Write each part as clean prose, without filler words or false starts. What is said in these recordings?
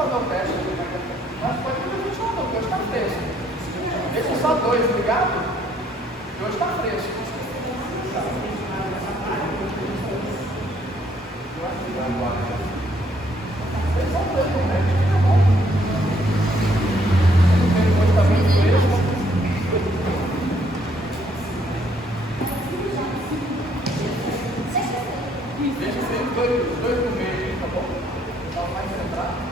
fazer o teste. Mas pode fazer 21, porque hoje está fresco. Deixa só 2 ligados, que hoje está fresco. Vocês vão ver também, tá bom. Hoje está bem fresco. Deixa sempre os dois no meio, tá bom? Dá mais centrado.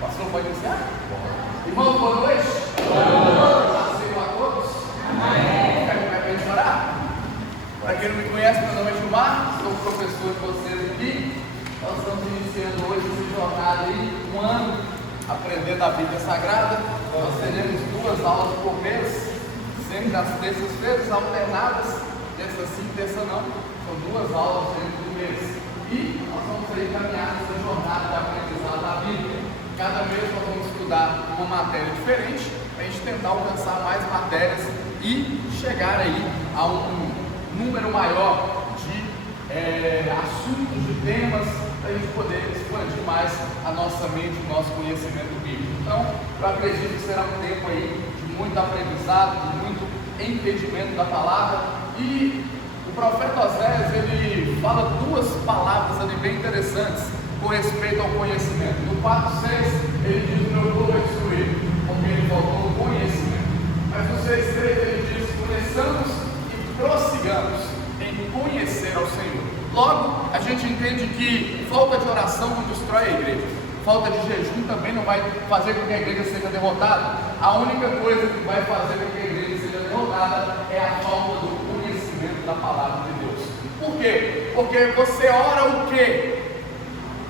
Pastor, pode iniciar? Irmãos, boa noite. Senhor a todos. Amém. Quer que a gente orar? Para quem não me conhece, meu nome é Gilmar, sou professor de vocês aqui. Nós estamos iniciando hoje essa jornada aí, um ano aprendendo a Bíblia Sagrada. Nós teremos 2 aulas por mês, sempre às terças-feiras, alternadas, terça sim, terça não. São 2 aulas dentro do mês. E nós vamos aí caminhar nessa jornada de aprendizado da Bíblia. Cada mês nós vamos estudar uma matéria diferente, para a gente tentar alcançar mais matérias e chegar aí a um número maior de assuntos, de temas, para a gente poder expandir mais a nossa mente, o nosso conhecimento bíblico. Então, eu acredito que será um tempo aí de muito aprendizado, de muito entendimento da palavra. E o profeta Oséias, ele fala 2 palavras ali bem interessantes com respeito ao conhecimento. No 4:6, ele diz: o meu povo é destruído, porque ele faltou o conhecimento. Mas no 6:3, ele diz: conheçamos e prossigamos em conhecer ao Senhor. Logo, a gente entende que falta de oração não destrói a igreja. Falta de jejum também não vai fazer com que a igreja seja derrotada. A única coisa que vai fazer com que a igreja seja derrotada é a falta do conhecimento da palavra de Deus. Por quê? Porque você ora o quê?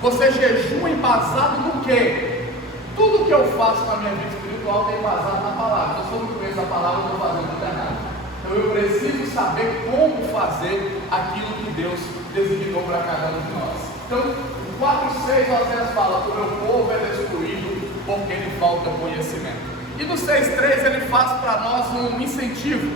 Você jejua embasado no quê? Tudo que eu faço na minha vida espiritual tem embasado na palavra. Se eu não conheço a palavra, eu estou fazendo tudo errado. Então eu preciso saber como fazer aquilo que Deus designou para cada um de nós. Então, o 4:6, Oséias fala: o meu povo é destruído porque lhe falta conhecimento. E no 6:3 ele faz para nós um incentivo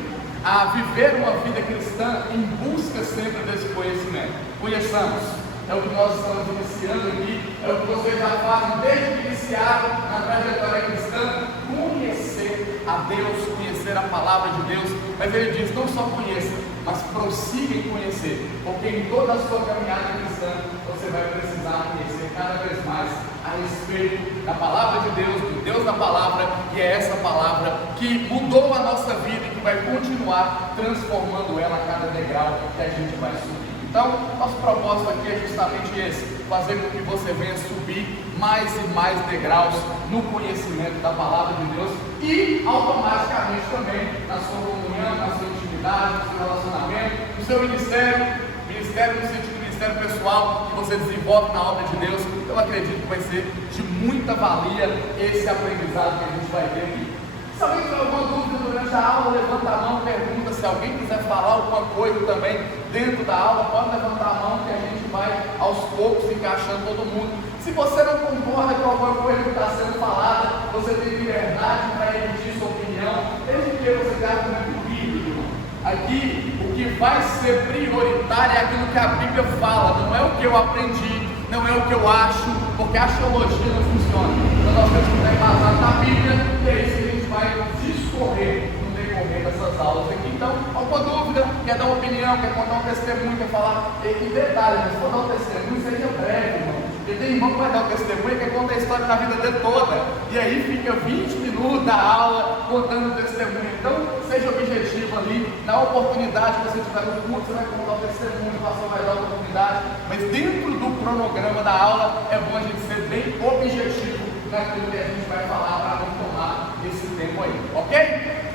a viver uma vida cristã em busca sempre desse conhecimento. Conheçamos. É o que nós estamos iniciando aqui, é o que vocês já fazem desde que iniciaram na trajetória cristã: conhecer a Deus, conhecer a palavra de Deus. Mas ele diz: não só conheça, mas prossiga em conhecer, porque em toda a sua caminhada cristã você vai precisar conhecer cada vez mais a respeito da palavra de Deus, do Deus da palavra, e é essa palavra que mudou a nossa vida e que vai continuar transformando ela a cada degrau que a gente vai subir. Então, nosso propósito aqui é justamente esse: fazer com que você venha subir mais e mais degraus no conhecimento da palavra de Deus e automaticamente também na sua comunhão, na sua intimidade, no seu relacionamento, no seu ministério no sentido de ministério pessoal que você desenvolve na obra de Deus. Eu acredito que vai ser de muita valia esse aprendizado que a gente vai ter aqui. Se alguém tiver alguma dúvida durante a aula, levanta a mão, pergunta. Se alguém quiser falar alguma coisa também dentro da aula, pode levantar a mão que a gente gente vai aos poucos encaixando todo mundo. Se você não concorda com alguma coisa que está sendo falada, você tem liberdade para emitir sua opinião, desde que você tenha argumento bíblico. Aqui, o que vai ser prioritário é aquilo que a Bíblia fala, não é o que eu aprendi, não é o que eu acho, porque a teologia não funciona. Então nós temos que estar embasado na Bíblia, e é isso que a gente vai discorrer no decorrer dessas aulas aqui. Então, alguma dúvida, quer dar uma opinião, quer contar um testemunho, quer falar, em detalhe, mas se for dar um testemunho, seja breve, irmão. Porque tem irmão que vai dar um testemunho que conta a história da vida dele toda, e aí fica 20 minutos da aula contando o testemunho. Então, seja objetivo ali, na oportunidade que você tiver no curso, você vai contar o testemunho, o pastor vai dar a oportunidade, mas dentro do cronograma da aula, é bom a gente ser bem objetivo naquilo que a gente vai falar para não tomar esse tempo aí, ok?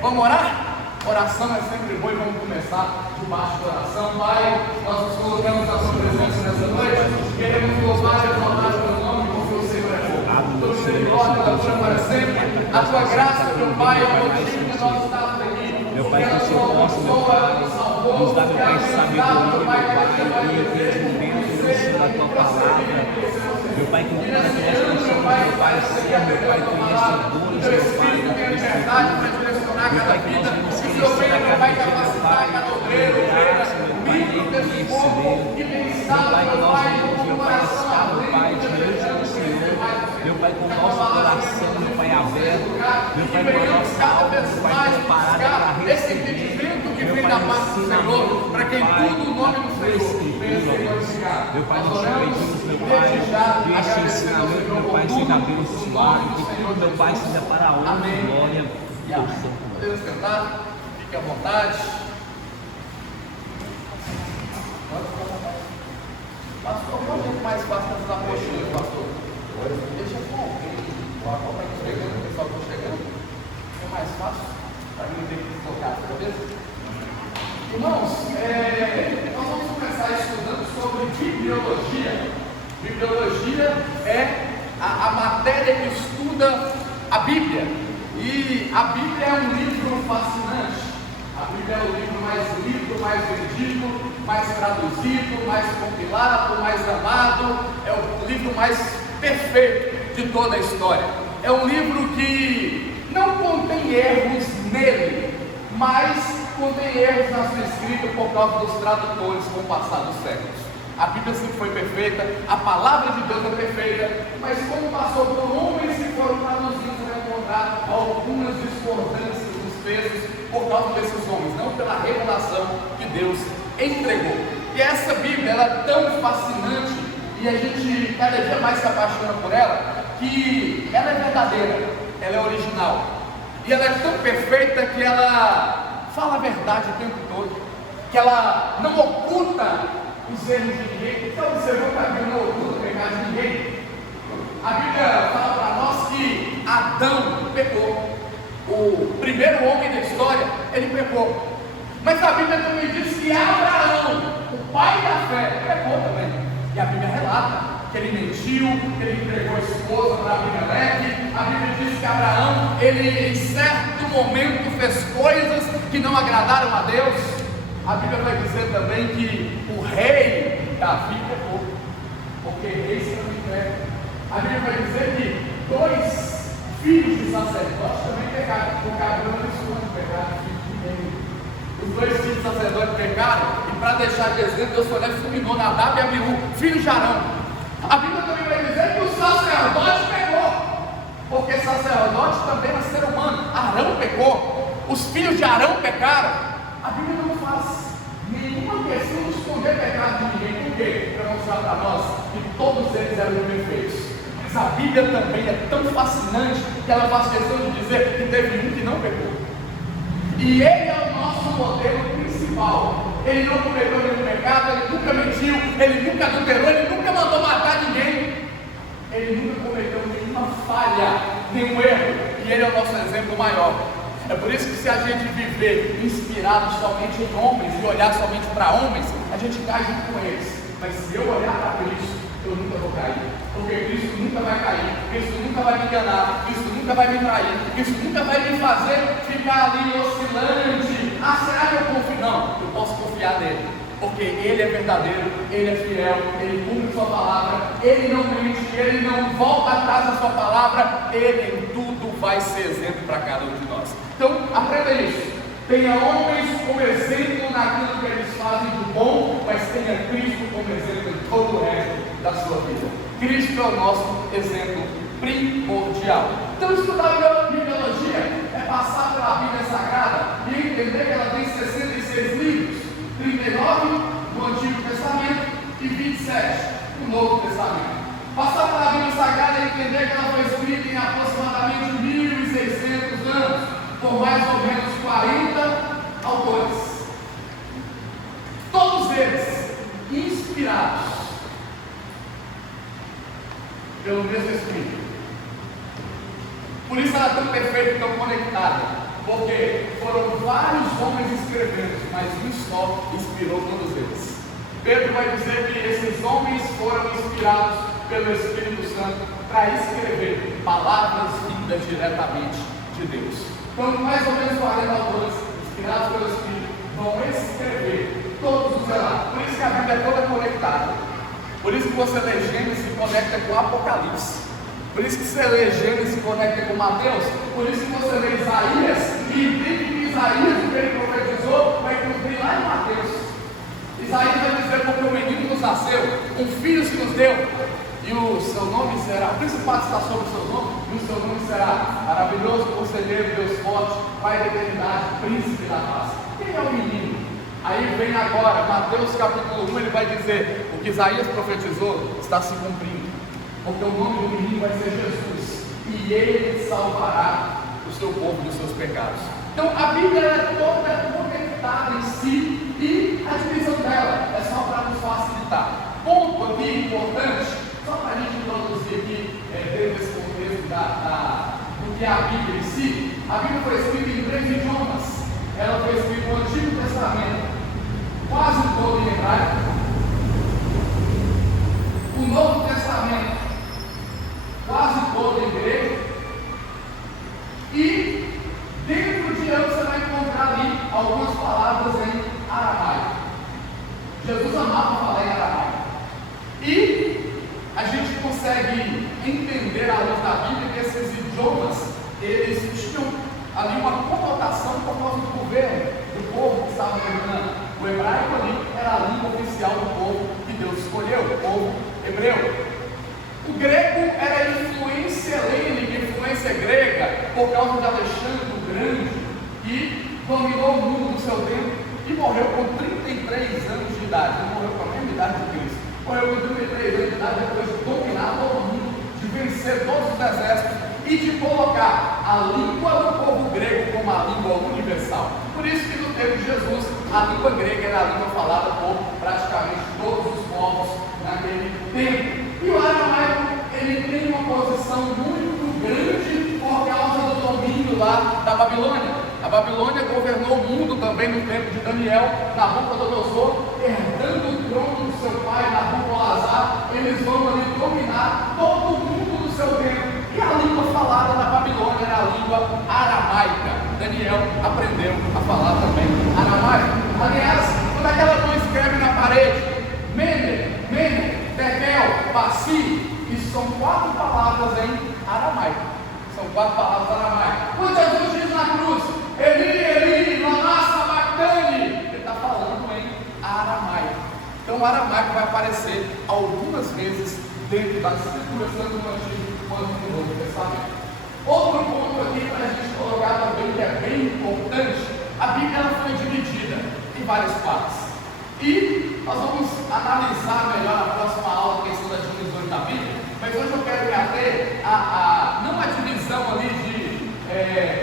Vamos orar? Oração é sempre boa e vamos começar debaixo de oração. Pai, nós nos colocamos na sua presença nessa noite, queremos louvar e exaltar o teu nome, porque o Senhor é bom. Tua misericórdia dura para sempre. A tua graça, meu Pai, é o motivo de nós estarmos aqui. Meu Pai, que o Senhor possa nos dar, meu Pai, sabedoria, meu Pai, e entendimento da tua palavra. Meu Pai, que nós possamos, meu Pai, ser, meu Pai, conhecedores, meu Pai, da tua Escritura. Meu Pai, que nós vamos conhecer a cada dia, meu Pai, graça, meu Pai, nem conhecimento. Meu Pai, que nós vamos, meu Pai, estar, meu Pai, diante do Senhor. Meu Pai, com o nosso coração, meu Pai, aberto. Meu Pai, com a nossa alma, meu Pai, preparada para receber. Meu Pai, ensinamento, para quem tudo o nome do Senhor. Meu Pai, nós te pedimos, meu Pai, que este ensinamento, meu Pai, seja abençoado, que tudo, meu Pai, seja para a honra e glória do teu santo. Podemos cantar? Fique à vontade. Pastor, qual é o mais fácil das apostilas, pastor? Deixa com alguém. O pessoal está chegando. É mais fácil para mim ter que tocar a cabeça. Irmãos, nós vamos começar estudando sobre bibliologia. Bibliologia é a matéria que estuda a Bíblia. E a Bíblia é um livro fascinante. A Bíblia é o livro mais lido, mais vendido, mais traduzido, mais compilado, mais amado. É o livro mais perfeito de toda a história. É um livro que não contém erros nele, mas contém erros na sua escrita por causa dos tradutores com o passar dos séculos. A Bíblia sempre foi perfeita, a palavra de Deus é perfeita, mas como passou por homens que foram traduzidos, vai encontrar algumas discordâncias nos textos por causa desses homens, não pela revelação que Deus entregou. E essa Bíblia, ela é tão fascinante, e a gente cada dia mais se apaixona por ela, que ela é verdadeira, ela é original, e ela é tão perfeita que ela fala a verdade o tempo todo, que ela não oculta os erros de ninguém. Então você não está vendo não oculta o pecado de ninguém. A Bíblia fala para nós que Adão pecou, o primeiro homem da história, ele pecou, mas a Bíblia também diz que Abraão, o pai da fé, pecou também, e a Bíblia relata que ele mentiu, que ele entregou a esposa para Abimeleque. A Bíblia diz que Abraão, ele em certo momento fez coisas que não agradaram a Deus. A Bíblia vai dizer também que o rei Davi pecou, porque rei sempre peca. A Bíblia vai dizer que 2 filhos de sacerdotes também pecaram, porque Abraão não esconde o pecado de filho de ninguém. Os 2 filhos de sacerdotes pecaram, e para deixar de exemplo, Deus foi lá e fulminou Nadab e Abiú, filhos de Arão. A Bíblia também vai dizer que o sacerdote pecou, porque sacerdote também é ser humano. Arão pecou, os filhos de Arão pecaram. A Bíblia não faz nenhuma questão de esconder pecado de ninguém. Por quê? Para mostrar para nós que todos eles eram perfeitos. Mas a Bíblia também é tão fascinante que ela faz questão de dizer que teve um que não pecou, e ele é o nosso modelo principal. Ele não cometeu nenhum pecado, ele nunca mentiu, ele nunca adulterou, ele nunca mandou matar ninguém, ele nunca cometeu nenhuma falha, nenhum erro, e ele é o nosso exemplo maior. É por isso que se a gente viver inspirado somente em homens e olhar somente para homens, a gente cai junto com eles. Mas se eu olhar para Cristo, eu nunca vou cair, porque Cristo nunca vai cair, Cristo nunca vai me enganar, Cristo nunca vai me trair, Cristo nunca vai me fazer ficar ali oscilante. Ah, será que eu confio? Não, eu posso confiar nele, porque porque Ele é verdadeiro, Ele é fiel, Ele cumpre sua palavra, Ele não mente, Ele não volta atrás da sua palavra, Ele em tudo vai ser exemplo para cada um de nós. Então, aprenda isso. Tenha homens como exemplo naquilo que eles fazem de bom, mas tenha Cristo como exemplo em todo o resto da sua vida. Cristo é o nosso exemplo primordial. Então, estudar bibliologia é passar pela Bíblia Sagrada e entender que ela tem 66 livros, 39 no Antigo Testamento e 27 no Novo Testamento. Passar pela Bíblia Sagrada é entender que ela foi escrita em aproximadamente 1.600 anos, por mais ou menos 40 autores. Todos eles inspirados pelo mesmo Espírito. Por isso ela é tão perfeita e tão conectada, porque foram vários homens escrevendo, mas um só inspirou todos eles. Pedro vai dizer que esses homens foram inspirados pelo Espírito Santo para escrever palavras vindas diretamente de Deus. Então, mais ou menos 40 autores, inspirados pelo Espírito, vão escrever todos os relatos. Por isso que a Bíblia é toda conectada. Por isso que você lê Gênesis e conecta com Apocalipse. Por isso que você lê Gênesis e conecta com Mateus. Por isso que você lê Isaías e entende que Isaías, o que ele profetizou, vai cumprir lá em Mateus. Isaías vai dizer: porque o menino nos nasceu, um filho se nos deu, e o seu nome será, o principado está sobre o seu nome, e o seu nome será maravilhoso, conselheiro, Deus forte, Pai da eternidade, príncipe da paz. Quem é o menino? Aí vem agora, Mateus capítulo 1, ele vai dizer: o que Isaías profetizou está se cumprindo, porque o nome do menino vai ser Jesus, e ele salvará o seu povo dos seus pecados. Então a Bíblia é toda conectada em si, e a divisão dela é só para nos facilitar. Ponto aqui importante, só para a gente introduzir aqui, dentro desse contexto do que é a Bíblia em si. A Bíblia foi escrita em 3 idiomas. Ela foi escrita no Antigo Testamento, quase todo em hebraico. O Novo Testamento, quase todo em grego. E dentro de ambos você vai encontrar ali algumas palavras em aramaico. Jesus amava falar em aramaico. E a gente consegue entender à luz da Bíblia que esses idiomas, eles tinham ali uma conotação por causa do governo do povo que estava governando. O hebraico ali era a língua oficial do povo que Deus escolheu, o povo hebreu. O grego era a influência helênica, influência grega, por causa de Alexandre o Grande, que dominou o mundo no seu tempo e morreu com 33 anos de idade. Ele morreu com a mesma idade de Cristo. Morreu com 33 anos de idade depois de dominar todo o mundo, de vencer todos os exércitos e de colocar a língua do povo grego como a língua universal. Por isso que no tempo de Jesus, a língua grega era a língua falada por praticamente todos os povos naquele tempo. E o aramaico, ele tem uma posição muito grande por causa do domínio lá da Babilônia. A Babilônia governou o mundo também no tempo de Daniel, Nabucodonosor, herdando o trono do seu pai, Nabucodonosor. Eles vão ali dominar todo o mundo do seu tempo. E a língua falada na Babilônia era a língua aramaica. Daniel aprendeu a falar também aramaico. Aliás, quando aquela mãe escreve na parede, Mene, Tekel, Bassi, isso são 4 palavras em aramaico. São 4 palavras aramaicas. Quando Jesus diz na cruz, Eli, lama sabachthani, ele está falando em aramaico. Então o aramaico vai aparecer algumas vezes dentro das escrituras, tanto no Antigo quanto no Novo Testamento. Outro ponto aqui para a gente colocar também, que é bem importante: a Bíblia ela foi dividida em várias partes. E nós vamos analisar melhor na próxima aula a questão das divisões da Bíblia, mas hoje eu quero me ater não a divisão ali de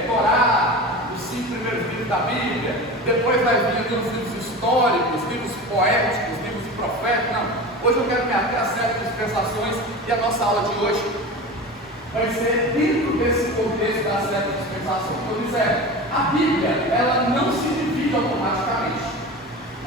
Torá, os 5 primeiros livros da Bíblia, depois vai vir ali os livros históricos, livros poéticos, livros proféticos. Não, hoje eu quero me ater a certas dispensações, e a nossa aula de hoje vai ser dentro desse contexto das certas dispensações. Por isso a Bíblia ela não se divide automaticamente.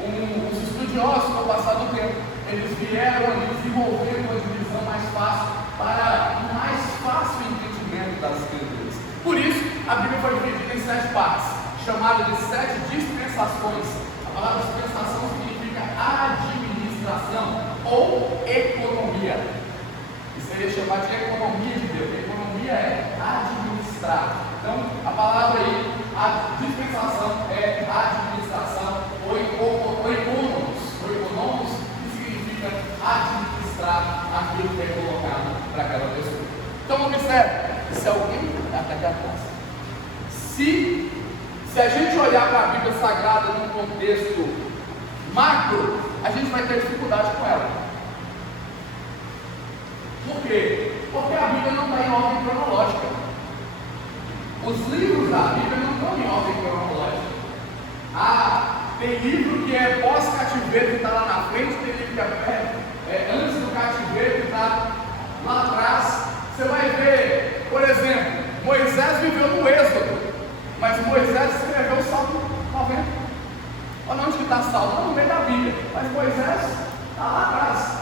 Os estudiosos, no passar do tempo, eles vieram ali desenvolvendo uma divisão mais fácil para um mais fácil entendimento das escrituras. Por isso, a Bíblia foi dividida em 7 partes, chamada de 7 dispensações. A palavra dispensação significa administração ou economia. Isso aí é chamado de economia de Deus. Economia é administrar. Então, a palavra aí, a dispensação é administração ou economos, que significa administrar aquilo que é colocado para aquela pessoa. Então, observe, se alguém está aqui atrás, se a gente olhar para a Bíblia Sagrada num contexto macro, a gente vai ter dificuldade com ela. Por quê? Porque a Bíblia não está em ordem cronológica. Os livros da Bíblia não estão em ordem cronológica. Tem livro que é pós-cativeiro, que está lá na frente, tem livro que é antes do cativeiro, que está lá atrás. Você vai ver, por exemplo, Moisés viveu no Êxodo, mas Moisés escreveu o Salmo 90. Olha onde está Salmo, não no meio da Bíblia, mas Moisés está lá atrás.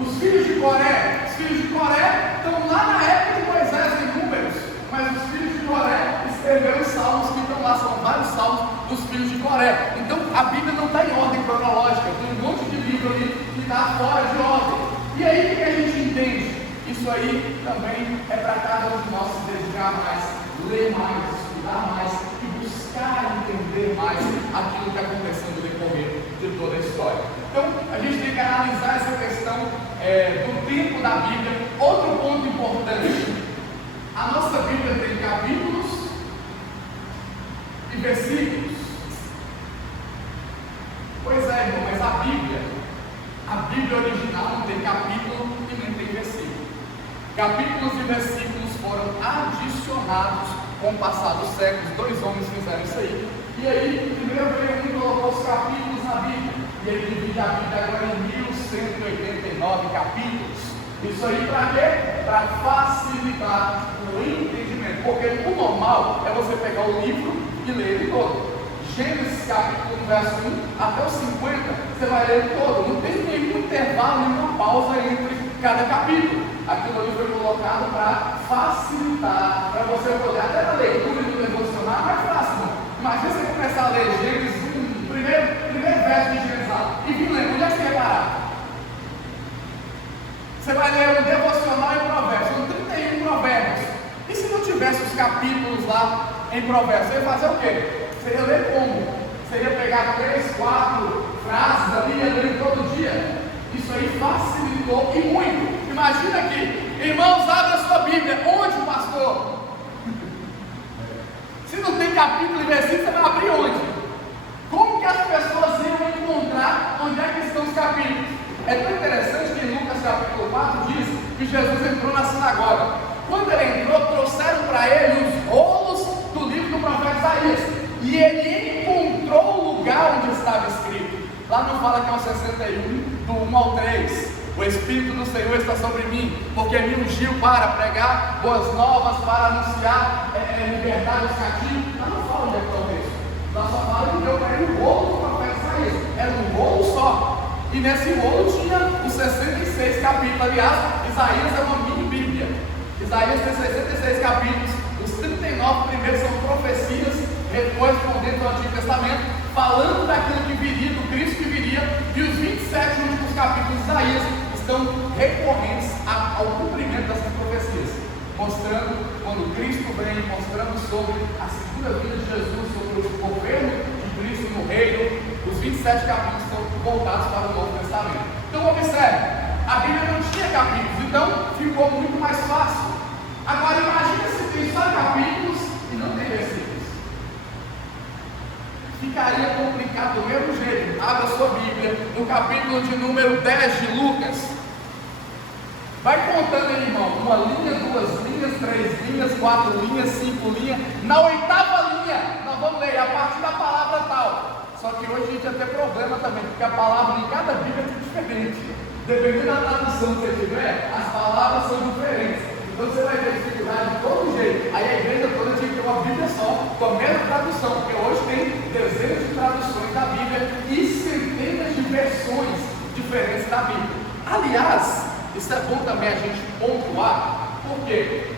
Os filhos de Coré estão lá na época de Moisés em Números, mas os filhos de Coré escreveram os salmos que estão lá, são vários salmos dos filhos de Coré. Então a Bíblia não está em ordem cronológica, tem um monte de livro ali que está fora de ordem. E aí o que a gente entende? Isso aí também é para cada um de nós se dedicar mais, ler mais, estudar mais e buscar entender mais aquilo que está acontecendo no decorrer de toda a história. Então, a gente tem que analisar essa questão do tempo da Bíblia. Outro ponto importante: a nossa Bíblia tem capítulos e versículos. Pois é, irmão, mas a Bíblia original não tem capítulo e nem tem versículo. Capítulos e versículos foram adicionados com o passar dos séculos. 2 homens fizeram isso aí. E aí, primeiro veio e colocou os capítulos na Bíblia. E ele divide a Bíblia agora em 1189 capítulos. Isso aí para quê? Para facilitar o entendimento. Porque o normal é você pegar o livro e ler ele todo. Gênesis capítulo 1, verso 1 até os 50, você vai ler ele todo. Não tem nenhum intervalo, nenhuma pausa entre cada capítulo. Aquilo ali foi colocado para facilitar, para você poder, até na leitura do devocional, é mais fácil. Não? Imagina você começar a ler Gênesis 1, primeiro verso de Gênesis lá, e vir lendo, onde é que você vai parar? Você vai ler o devocional em Provérbios, são 31 provérbios. E se não tivesse os capítulos lá em Provérbios, você ia fazer o quê? Você ia ler como? Você ia pegar 3, 4 frases ali e ia ler todo dia. Isso aí facilitou e muito. Imagina aqui, irmãos, abra a sua Bíblia. Onde, pastor? Se não tem capítulo e versículo, você vai abrir onde? Como que as pessoas iam encontrar onde é que estão os capítulos? É tão interessante que em Lucas capítulo 4 diz que Jesus entrou na sinagoga. Quando ele entrou, trouxeram para ele os rolos do livro do profeta Isaías. E ele encontrou o lugar onde estava escrito. Lá não fala que é o 61, do 1 ao 3. O Espírito do Senhor está sobre mim, porque me ungiu para pregar boas novas, para anunciar liberdade aos cativos. Lá não fala onde é que está o texto. Lá só fala que deu para ele o rolo do profeta Isaías. Era um rolo só. E nesse rolo tinha os 66 capítulos. Aliás, Isaías é uma mini Bíblia. Isaías tem 66 capítulos. Os 39 primeiros são profecias correspondentes ao Antigo Testamento, falando daquilo que viria, do Cristo que viria. E os 27 últimos capítulos de Isaías estão recorrentes ao cumprimento dessas profecias, mostrando quando Cristo vem, mostrando sobre a segunda vinda de Jesus, sobre o governo de Cristo no reino. Os 27 capítulos estão voltados para o Novo Testamento. Então observe, a Bíblia não tinha capítulos, então ficou muito mais fácil. Agora imagina se tem só capítulos e não tem versículos. Ficaria complicado do mesmo jeito. Abra sua Bíblia no capítulo de número 10 de Lucas. Vai contando aí, irmão, uma linha, 2 linhas, 3 linhas, 4 linhas, 5 linhas. Na 8ª linha, nós vamos ler a partir da palavra tal. Só que hoje a gente vai ter problema também, porque a palavra em cada Bíblia é diferente. Dependendo da tradução que você tiver, as palavras são diferentes. Então você vai ter dificuldade de todo jeito. Aí a igreja toda tinha que ter uma Bíblia só, com a mesma tradução, porque hoje tem dezenas de traduções da Bíblia e centenas de versões diferentes da Bíblia. Aliás, isso é bom também a gente pontuar, porque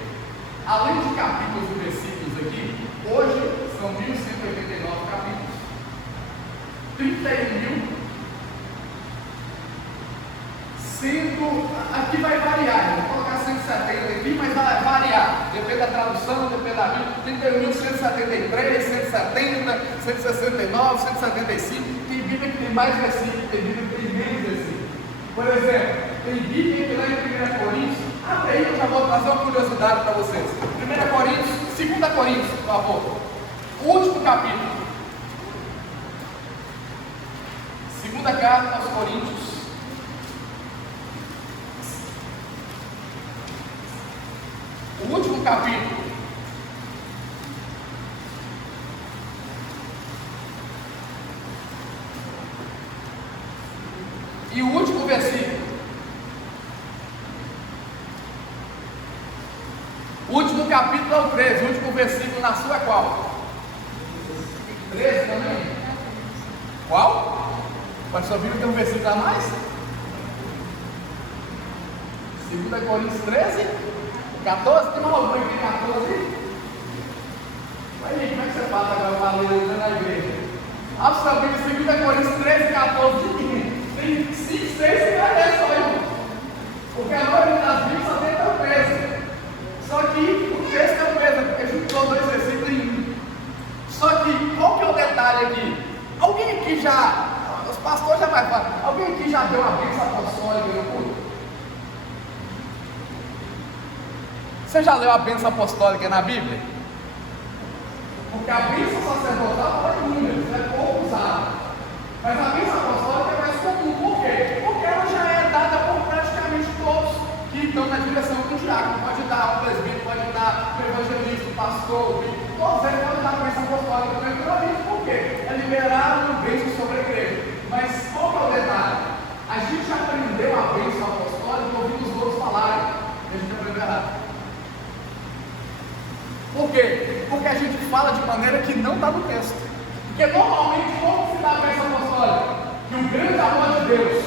além de capítulos e versículos aqui, hoje são 1189 capítulos, 31 aqui vai variar, vou colocar 170 aqui, mas vai variar, depende da tradução, depende da Bíblia. 31.173, 170, 169, 175, tem Bíblia que tem mais versículos, tem Bíblia que tem menos versículos. Por exemplo, tem Bíblia que lá em 1 Coríntios, abre aí, eu já vou trazer uma curiosidade para vocês. 1 Coríntios, 2 Coríntios, por favor, o último capítulo. Segunda carta aos Coríntios. O último capítulo. E o último versículo. O último capítulo é o 13. O último versículo na sua é qual? 13 também? Qual? Mas sua Bíblia tem um versículo a mais? 2 Coríntios 13, 14, tem uma outra aqui, 14. Mas gente, como é que você fala agora para ler na igreja? A sua Bíblia, 2 Coríntios 13, 14, tem 5, 6 que vai ler só eu. Porque a maioria das Bíblias só tem até o 13. Só que o texto é o mesmo, porque juntou 2 versículos em um. Só que, qual que é o detalhe aqui? Alguém aqui já... Os pastores já vai falar. Alguém aqui já deu a bênção apostólica no culto? Você já leu a bênção apostólica na Bíblia? Porque a bênção sacerdotal não é números, é pouco usada. Mas a bênção apostólica é mais comum. Por quê? Porque ela já é dada por praticamente todos que estão na direção do diácono. Pode dar o presbítero, pode dar o evangelista, o pastor, todos eles podem dar a bênção apostólica tranquilamente. Por quê? É liberar um bênção sobre a igreja. Mas qual que é o detalhe? A gente aprendeu a bênção apostólica ouvindo os outros falarem. A gente aprendeu errado. Por quê? Porque a gente fala de maneira que não está no texto. Porque normalmente, como se dá a bênção apostólica? Que o grande amor de Deus.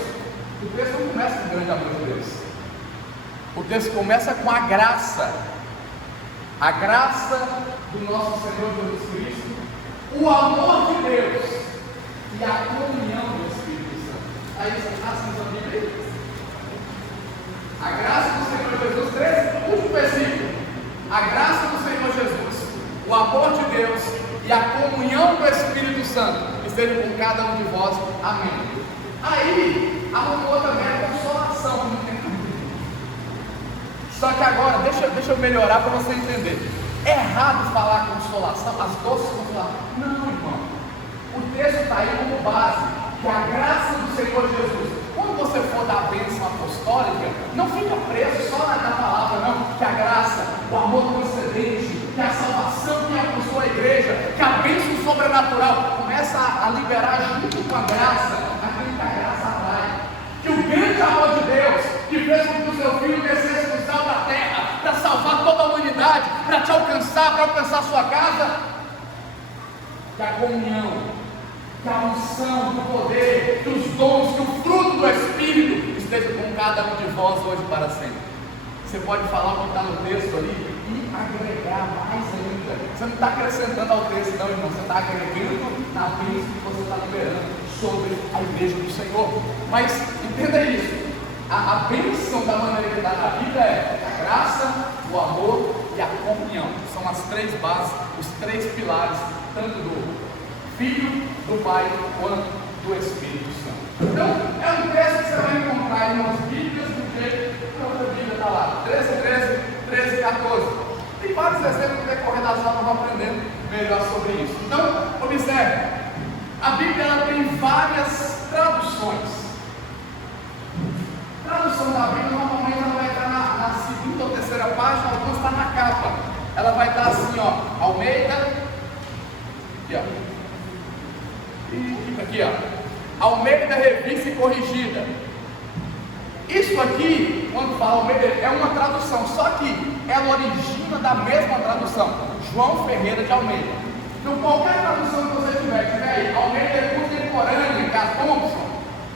O texto não começa com o grande amor de Deus. O texto começa com a graça. A graça do nosso Senhor Jesus Cristo. O amor de Deus. E a comunhão do Espírito Santo. Aí você está assim na Bíblia? A graça do Senhor Jesus, 13, último versículo. A graça do Senhor Jesus, o amor de Deus e a comunhão do Espírito Santo estejam com cada um de vós. Amém. Aí, arrumou também a consolação. Só que agora, deixa eu melhorar para você entender. É errado falar consolação, as doces consolações. Não, irmão. O texto está aí como base, que a graça do Senhor Jesus. Quando você for dar a bênção apostólica, não fica preso só na palavra, não. Que a graça, o amor transcendente, que a salvação que alcançou a igreja, que a bênção sobrenatural começa a liberar junto com a graça, aquilo que a graça atrai. Que o grande amor de Deus, que fez com que o seu filho descesse do céu da terra, para salvar toda a humanidade, para te alcançar, para alcançar a sua casa, que a comunhão, que a unção, que o poder, que os dons, que o fruto do Espírito esteja com cada um de vós hoje para sempre. Você pode falar o que está no texto ali e agregar mais ainda. Você não está acrescentando ao texto, não, irmão. Você está agregando na bênção que você está liberando sobre a igreja do Senhor. Mas entenda isso: a bênção da maneira que está na Bíblia é a graça, o amor e a comunhão. São as 3 bases, os 3 pilares, tanto do Filho, do Pai, quanto do Espírito Santo. Então, é um texto que você vai encontrar em umas Bíblias do jeito que a outra Bíblia está lá. 13, 13, 14. Tem vários exemplos no decorrer das aulas, vamos aprendendo melhor sobre isso. Então, observe. A Bíblia ela tem várias traduções. A tradução da Bíblia, normalmente, ela vai estar na segunda ou terceira página, algumas está na capa. Ela vai estar assim, ó, Almeida. Aqui, ó. Aqui, ó, Almeida Revista e Corrigida. Isso aqui, quando fala Almeida, é uma tradução, só que ela origina da mesma tradução, João Ferreira de Almeida. Então, qualquer tradução que você tiver aí, Almeida Contemporânea, que é a Thompson,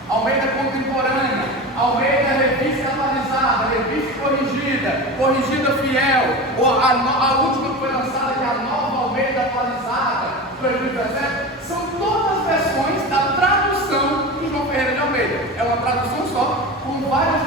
Almeida Contemporânea, Almeida Revista Atualizada, Revista Corrigida, Corrigida Fiel, ou a última que foi lançada, que é a Nova Almeida Atualizada, 2017, são todas versões da tradução de João Ferreira de Almeida. É uma tradução só, com várias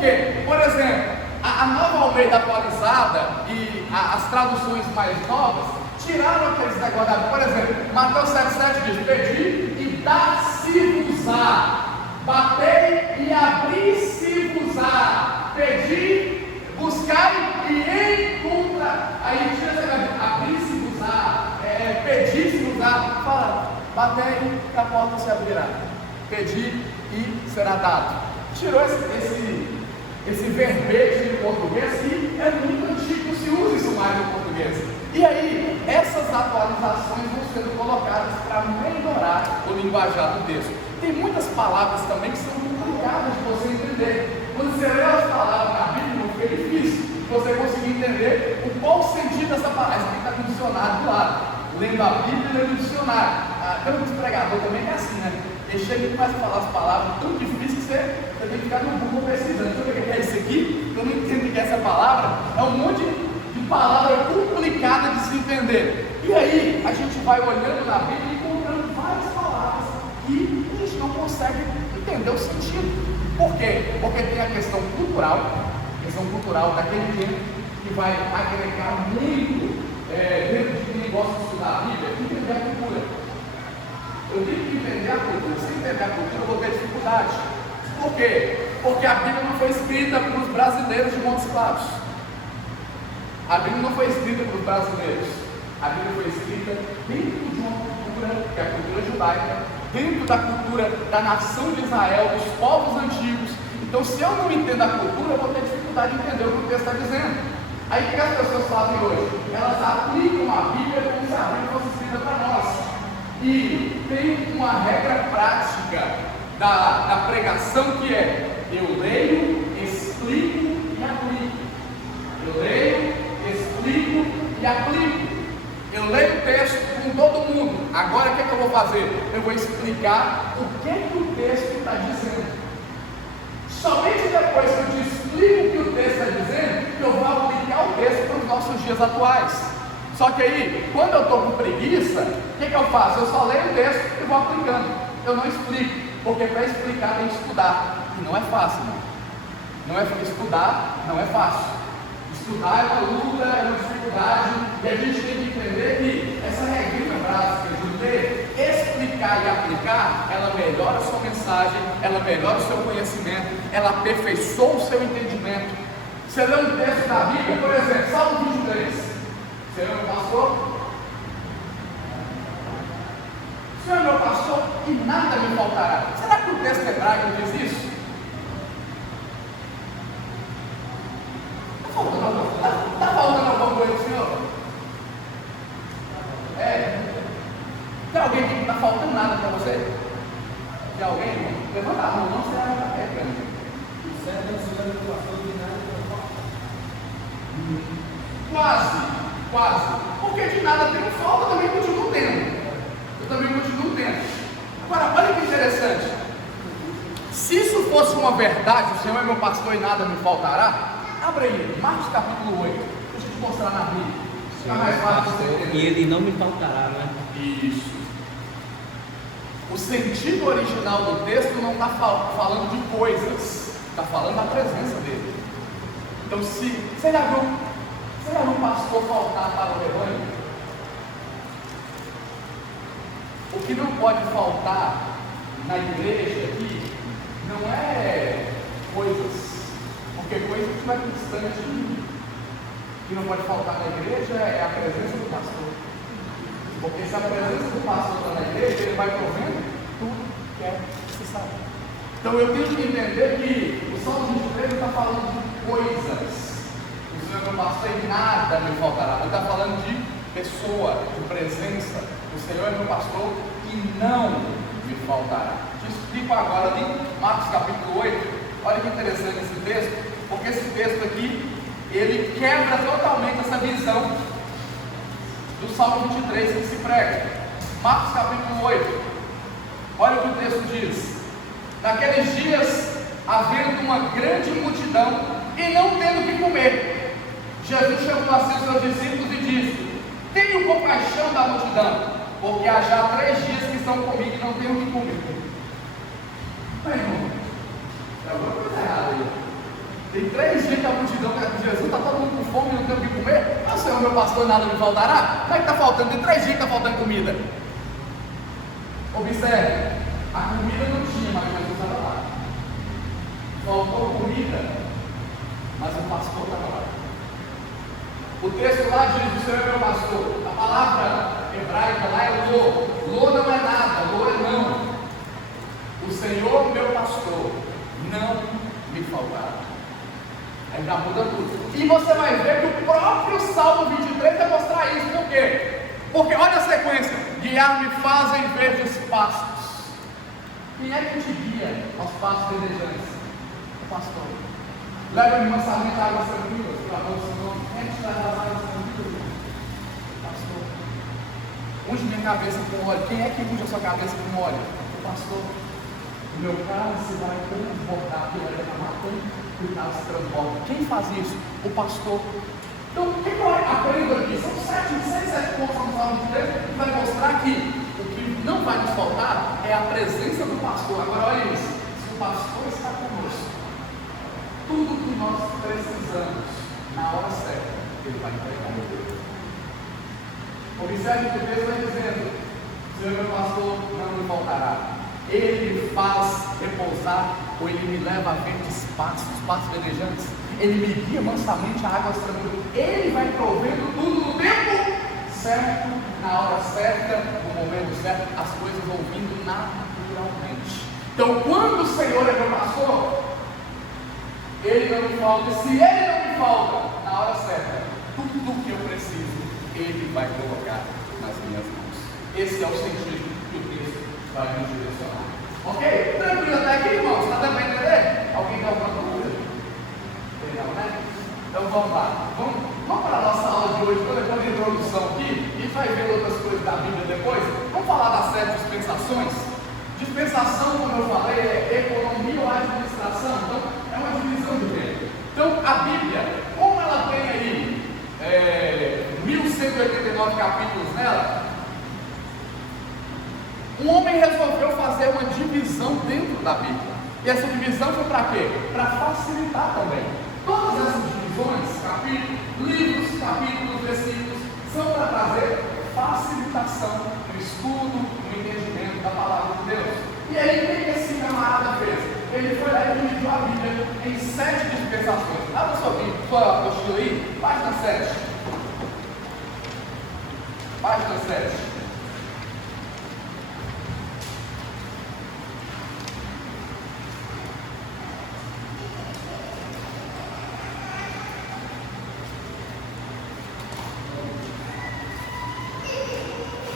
quê? Por exemplo, a Nova Almeida atualizada e as traduções mais novas tiraram aqueles negócios. Por exemplo, Mateus 7,7 diz: pedi e dá-se-vos-á, batei e abri-se-vos-á, pedi, buscai e encontrar. Aí tira essa coisa, abri-se-vos-á, pedi-se-vos-á. Fala, batei e a porta se abrirá, pedi e será dado. Tirou esse verbete em português que é muito antigo, se usa isso mais no português. E aí, essas atualizações vão sendo colocadas para melhorar o linguajar do texto. Tem muitas palavras também que são complicadas de você entender. Quando você lê as palavras na Bíblia, não fica difícil você conseguir entender qual o sentido dessa palavra. Isso aqui está com o dicionário do lado. Lendo a Bíblia e lendo o dicionário. Tem um pregador também que é assim, né? Ele chega e começa a falar as palavras tão difíceis que você tem que ficar no Google pesquisando. Deixa eu ver o que é isso aqui, eu não entendo o que é essa palavra. É um monte de palavra complicada de se entender. E aí, a gente vai olhando na Bíblia e encontrando várias palavras que a gente não consegue entender o sentido. Por quê? Porque tem a questão cultural daquele tempo, que vai agregar muito dentro de quem gosta de estudar a Bíblia, entender a cultura. Eu tenho que entender a cultura. Se entender a cultura, eu vou ter dificuldade. Por quê? Porque a Bíblia não foi escrita para os brasileiros de Montes Claros. A Bíblia não foi escrita para os brasileiros. A Bíblia foi escrita dentro de uma cultura, que é a cultura judaica, dentro da cultura da nação de Israel, dos povos antigos. Então, se eu não entendo a cultura, eu vou ter dificuldade de entender o que o texto está dizendo. Aí, o que as pessoas fazem hoje? Elas aplicam a Bíblia como se a Bíblia fosse escrita para nós. E tem uma regra prática da pregação que é: eu leio, explico e aplico. Eu leio, explico e aplico. Eu leio o texto com todo mundo. Agora o que eu vou fazer? Eu vou explicar o que o texto está dizendo. Somente depois que eu te explico o que o texto está dizendo, que eu vou aplicar o texto para os nossos dias atuais. Só que aí, quando eu estou com preguiça, o que eu faço? Eu só leio o texto e vou aplicando. Eu não explico, porque para explicar tem que estudar. E não é fácil, não. Estudar não é fácil. Estudar é uma luta, é uma dificuldade, e a gente tem que entender que essa regrinha básica de ler, explicar e aplicar, ela melhora a sua mensagem, ela melhora o seu conhecimento, ela aperfeiçoa o seu entendimento. Você lê um texto da Bíblia, por exemplo, Salmo 23. Você é meu pastor? O Senhor é meu pastor e nada me faltará. Será que o texto hebraico diz isso? Está faltando alguma coisa do Senhor? Tem alguém que não está faltando nada para você? Tem alguém, irmão? Levanta a mão, não se leva a pé para mim. O Senhor é meu pastor e nada me faltará. Quase. Porque de nada tenho falta, eu também continuo tendo. Agora, olha que interessante. Se isso fosse uma verdade, o Senhor é meu pastor e nada me faltará, abre aí, Marcos capítulo 8. Deixa eu te mostrar na Bíblia. Fica mais fácil você entender. E ele não me faltará, né? Isso. O sentido original do texto não está falando de coisas, está falando da presença dele. Então, se você já viu um pastor faltar para o rebanho? O que não pode faltar na igreja aqui não é coisas, porque coisas que vai distante de mim. O que não pode faltar na igreja é a presença do pastor. Porque se a presença do pastor está na igreja, ele vai provendo tudo que é necessário. Então eu tenho que entender que o Salmo 23 está falando de coisas. O Senhor é meu pastor e nada me faltará. Ele está falando de pessoa, de presença. O Senhor é meu pastor e não me faltará. Te explico agora ali, Marcos capítulo 8. Olha que interessante esse texto, porque esse texto aqui, ele quebra totalmente essa visão do Salmo 23 que se prega. Marcos capítulo 8. Olha o que o texto diz: naqueles dias, havendo uma grande multidão e não tendo o que comer, Jesus chamou a si seus discípulos e disse: tenham compaixão da multidão, porque há já 3 dias que estão comigo e não têm o que comer. Mas irmão, tem alguma coisa errada aí. Tem 3 dias que a multidão de Jesus, está todo mundo com fome e não tem o que comer. Ah, Senhor, meu pastor, nada me faltará. Como é que está faltando? Tem 3 dias que está faltando comida. Observe, a comida não tinha, mas Jesus estava lá. Faltou comida, mas o pastor estava lá. O texto lá diz: o Senhor é meu pastor. A palavra hebraica lá é lo. Lo não é nada, lo é não. O Senhor meu pastor, não me faltará. Aí já muda tudo. E você vai ver que o próprio Salmo 23 vai mostrar isso. Por quê? Porque olha a sequência: guiar-me fazem verdes pastos. Quem é que te guia aos pastos verdejantes? O pastor. Leva-me mansamente a águas tranquilas, para o seu nome. Quem é que te leva às águas tranquilas? O pastor. Unge minha cabeça com óleo. Quem é que unge a sua cabeça com óleo? O pastor. O meu cálice vai transbordar, que vai derramar tanto. Se transforma. Quem faz isso? O pastor. Então, o que eu aprendo aqui? São 6, 7 pontos no Salmo de Deus que vai mostrar que o que não vai nos faltar é a presença do pastor. Agora, olha isso: se o pastor está conosco, tudo que nós precisamos, na hora certa, ele vai entregar. Observe que o texto está dizendo: Senhor meu pastor, não me faltará. Ele me faz repousar, ou ele me leva a verdes pastos verdejantes. Ele me guia mansamente a águas tranquilas. Ele vai provendo tudo no tempo certo, na hora certa, no momento certo. As coisas vão vindo naturalmente. Então, quando o Senhor é meu pastor, Ele não me falta. Se Ele não me falta, na hora certa, tudo que eu preciso, Ele vai colocar nas minhas mãos. Esse é o sentido que o texto vai nos direcionar. Ok? Tranquilo até aqui, irmãos? Está dando para entender? Alguém tem alguma dúvida? Legal, né? Então vamos lá. Vamos para a nossa aula de hoje, depois da introdução aqui, e vai ver outras coisas da Bíblia depois. Vamos falar das 7 dispensações. Dispensação, como eu falei, é economia ou administração. Então, é uma divisão de reino. Então, a Bíblia, como ela tem aí 1189 capítulos nela, um homem resolveu fazer uma divisão dentro da Bíblia. E essa divisão foi para quê? Para facilitar também. Todas essas divisões, capítulos, livros, capítulos, versículos, são para trazer facilitação no estudo, no entendimento da palavra de Deus. E aí, o que esse camarada fez? Ele foi lá e dividiu a Bíblia em 7 dispensações. Abra sua apostila aí, página 7. Página 7.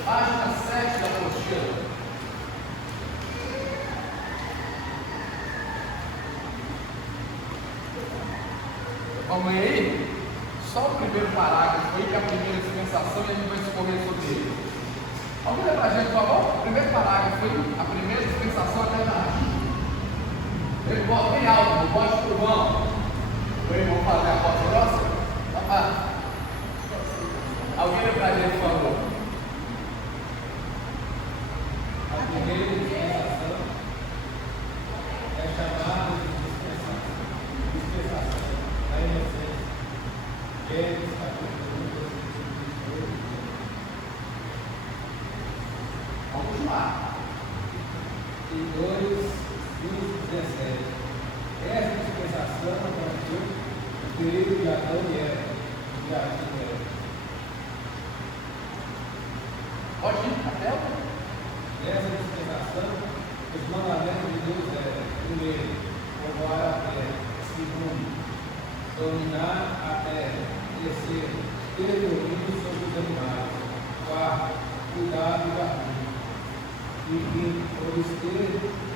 Página 7 da apostila. Vamos aí? Só o primeiro parágrafo aí, que é a primeira dispensação, e a gente vai discorrer sobre ele. Alguém lê para a gente, por favor? O primeiro parágrafo aí, a primeira dispensação até jardim. Ele bota bem alto, não pode pro vão. O irmão fazer a voz grossa? Alguém lê para a gente, por favor? A primeira dispensação é chamada de dispensação da inocência. Gênesis capítulo 1. Vamos continuar. E 2:17. Essa dispensação aconteceu no período de Adão e Eva, de Jardim de Eva. Pode ir até o. Essa dispensação, os mandamentos de Deus eram: primeiro, povoar a terra; segundo, dominar a terra; terceiro, ter domínio sobre os animais; quarto, cuidar do jardim; e quinto, abster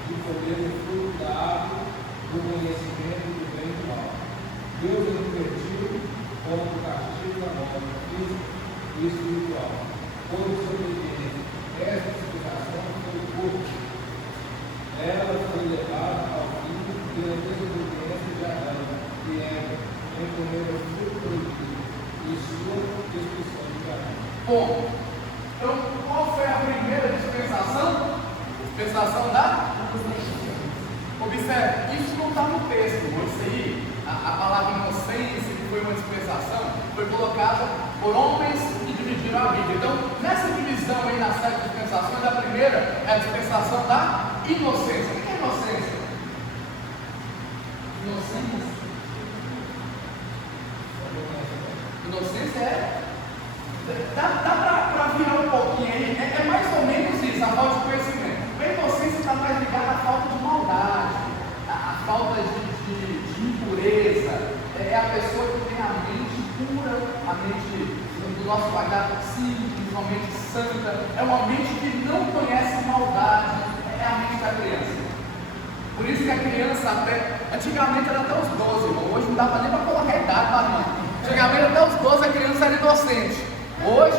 de comer o fruto da árvore do conhecimento do bem e do mal. Deus advertiu contra o castigo da morte física e espiritual por desobediência. Esta explicação foi curta. Ela foi levada ao fim pela desobediência de Adão e Eva em comer o fruto proibido e sua destruição de Adão. Bom, então qual foi a primeira dispensação? Dispensação da? Observe, isso não está no texto, isso aí, a a palavra inocência, que foi uma dispensação, foi colocada por homens que dividiram a Bíblia. Então, nessa divisão aí nas 7 dispensações, a primeira é a dispensação da inocência. O que é inocência? Inocência é. Dá para virar um pouquinho aí, é mais ou menos isso, a falta de conhecimento. A inocência está mais ligada à falta de maldade, à falta de impureza. É a pessoa que tem a mente pura, a mente do nosso guardado simples, uma mente santa. É uma mente que não conhece maldade, é a mente da criança. Por isso que a criança antigamente era até os 12, irmão. Hoje não dava nem para colocar a idade para mim. Antigamente até os 12 a criança era inocente. Hoje,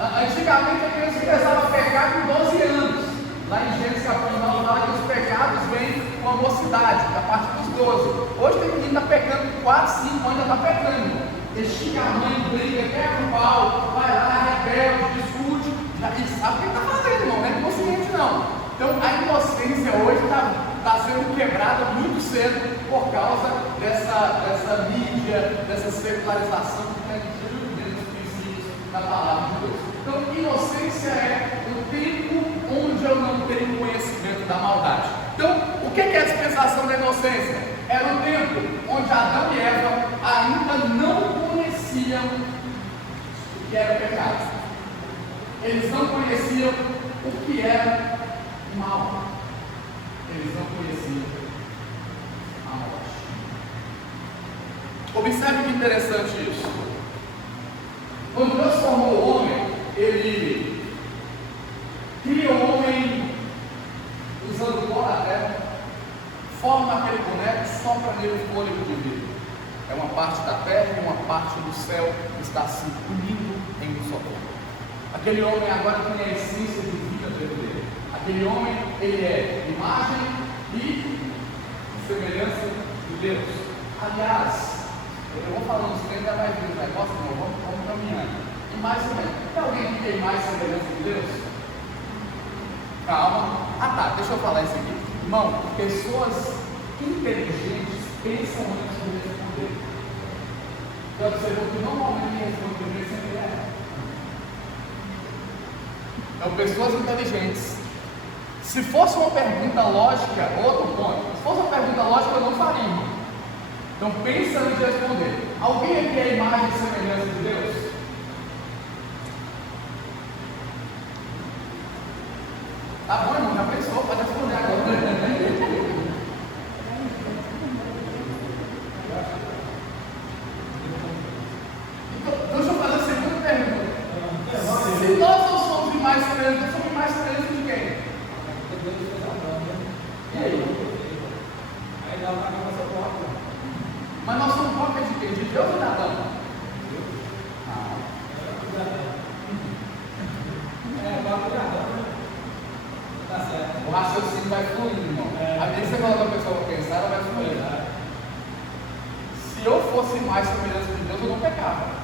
antigamente a criança começava a pecar com 12 anos. Lá em Gênesis capítulo 9 fala que os pecados vêm com a mocidade, a partir dos 12. Hoje tem menino que está pecando com 4, 5 anos, já está pecando. Ele xinga a mãe, briga, quebra o pau, vai lá, rebelde, discute. E sabe o que está fazendo, irmão? Não é inconsciente não. Então a inocência hoje está sendo quebrada muito cedo por causa dessa mídia, dessa secularização que está entrando dentro dos princípios da palavra de Deus. Então inocência é o tempo onde eu não tenho conhecimento da maldade. Então o que é a dispensação da inocência? Era o tempo onde Adão e Eva ainda não conheciam o que era pecado. Eles não conheciam o que era mal. Eles não conheciam a morte. Observe que interessante isso. Quando Deus formou o homem, Ele cria o homem usando o pó da terra, forma aquele boneco e sopra nele o fôlego de vida. É uma parte da terra e uma parte do céu que está se unindo em um só corpo. Aquele homem agora tem a essência divina dentro dele. Aquele homem, ele é imagem e semelhança de Deus. Aliás, eu vou falando isso, ainda vai vir os negócios, não, vamos caminhando. Imagem e semelhança. Tem alguém que tem imagem e semelhança de Deus? Calma. Ah tá, deixa eu falar isso aqui. Irmão, pessoas inteligentes pensam antes de responder. Você observou que normalmente quem responde primeiro sempre é. Então, pessoas inteligentes. Se fosse uma pergunta lógica, outro ponto. Se fosse uma pergunta lógica, eu não faria. Então, pensa antes de responder. Alguém aqui é a imagem e semelhança de Deus? Tá bom, irmão, já pensou, pode responder agora. Então, deixa eu fazer a segunda pergunta. Se nós não somos imagem e semelhança, nós somos imagem e semelhança de quem? E aí? Aí dá uma cabeça própria. Mas nós somos cópia de quem? De Deus ou de Adão? Tá certo. O raciocínio vai fluindo, irmão. À medida que você coloca a pessoa para pensar, ela vai fluindo. Se eu fosse mais semelhança de Deus, eu não pecava.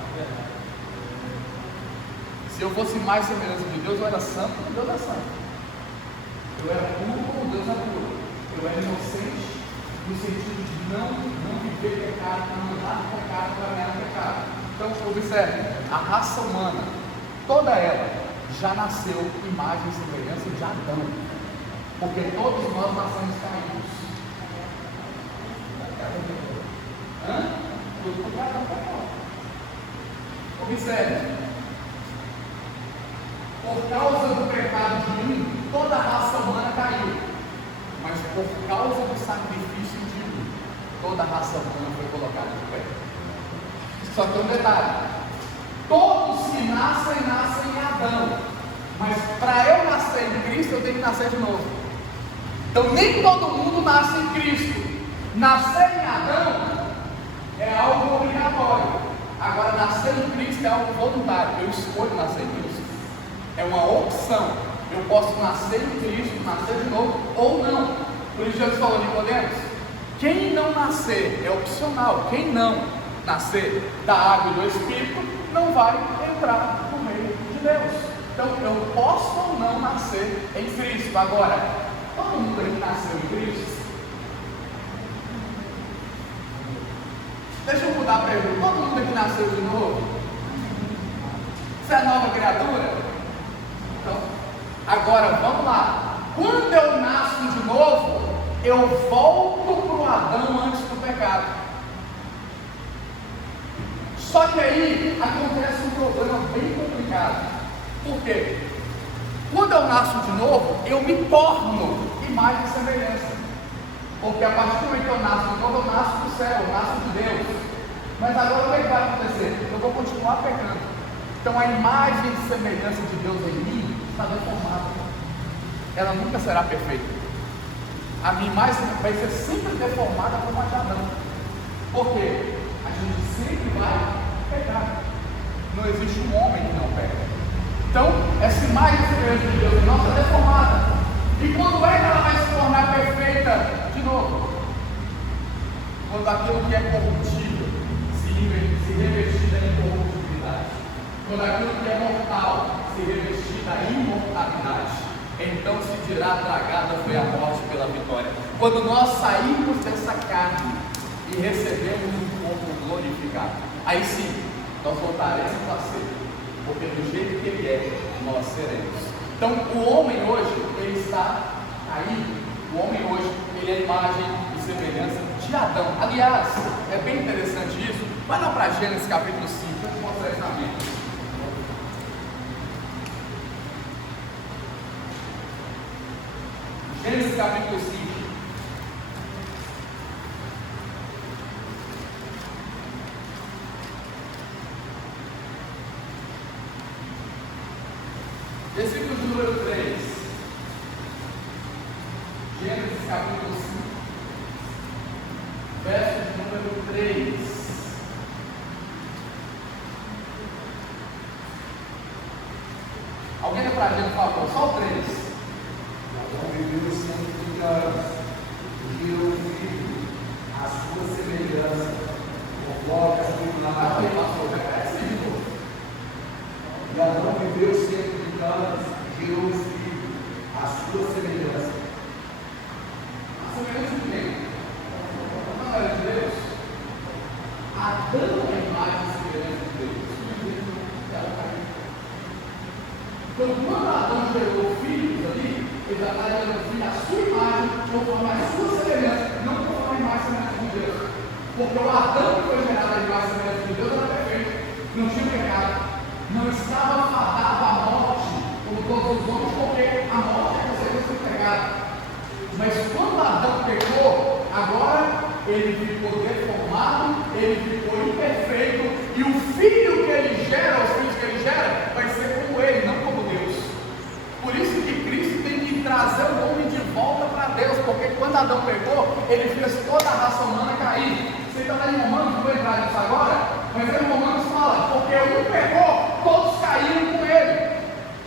Se eu fosse mais semelhança de Deus, eu era santo como Deus é santo. Eu era puro como Deus é puro. Eu era inocente no sentido de não viver pecado, não andar no pecado, caminhar no pecado. Então, observe, a raça humana, toda ela, já nasceu imagem e semelhança de Adão. Porque todos nós nascemos caídos. Tudo por causa do pecado. Observe. Por causa do pecado de um, toda a raça humana caiu. Mas por causa do sacrifício de um, toda a raça humana foi colocada de pé. Só que um detalhe: todos que nascem em Adão. Mas para eu nascer em Cristo, eu tenho que nascer de novo. Então nem todo mundo nasce em Cristo. Nascer em Adão é algo obrigatório. Agora, nascer em Cristo é algo voluntário. Eu escolho nascer em Cristo. É uma opção. Eu posso nascer em Cristo, nascer de novo ou não. Por isso Jesus falou, Nicodemos, quem não nascer é opcional. Quem não nascer da água e do Espírito não vai entrar no reino de Deus. Então eu posso ou não nascer em Cristo. Agora, todo mundo que nasceu em Cristo Deixa eu mudar a pergunta. Todo mundo aqui nasceu de novo? Você é nova criatura? Então, agora vamos lá. Quando eu nasço de novo, eu volto para o Adão antes do pecado. Só que aí acontece um problema bem complicado. Por quê? Quando eu nasço de novo, eu me torno imagem e semelhança. Porque a partir do momento que eu nasço de novo, eu nasço do céu, eu nasço de Deus. Mas agora o que vai acontecer? Eu vou continuar pecando. Então a imagem e semelhança de Deus em mim está deformada. Ela nunca será perfeita. A minha imagem vai ser sempre deformada como a de Adão. Por quê? A gente sempre vai pecar. Não existe um homem que não peca. Então, essa imagem e semelhança de Deus em nós está deformada. E quando é que ela vai se tornar perfeita de novo? Quando aquilo que é corruptível se revestir da incorruptibilidade. Quando aquilo que é mortal se revestir da imortalidade. Então se dirá: tragada foi a morte pela vitória. Quando nós saímos dessa carne e recebemos um corpo glorificado, aí sim, nós voltaremos a ser, porque do jeito que ele é, nós seremos. Então o homem hoje, ele está caído. O homem hoje, ele é imagem e semelhança de Adão. Aliás, é bem interessante isso. Vai lá para Gênesis capítulo 5, eu vou mostrar isso na Bíblia. Gênesis capítulo 5. Versículo de número 3. Gênesis capítulo 5. Verso de número 3. Alguém lê para a gente, por favor, só o 3. Adão viveu 130 anos, e gerou um filho, a sua semelhança, conforme a sua Aqui, imagem. pastor, repete de novo. E Adão viveu 130 anos, e gerou um filho, a sua semelhança. A semelhança de quem? Não era de Deus? Adão é a imagem e semelhança de Deus. Então, quando Adão gerou filhos ali, ele já está gerando filho a sua imagem, conforme a sua semelhança, não conforme a imagem e semelhança de Deus. Porque o Adão que foi gerado a imagem e semelhança de Deus era perfeito, não tinha pecado, não estava fadado à morte, como todos os homens, porque a morte é consequência do pecado. Mas quando Adão pecou, agora ele ficou deformado, ele ficou imperfeito, e o filho que ele gera, os filhos que ele gera, vai ser como ele, não como Deus. Por isso que Cristo tem que trazer o homem de volta para Deus, porque quando Adão pecou, ele fez toda a raça humana cair. Você está lá em Romanos, não vou entrar nisso agora, mas em Romanos fala, porque um pecou, todos caíram com ele.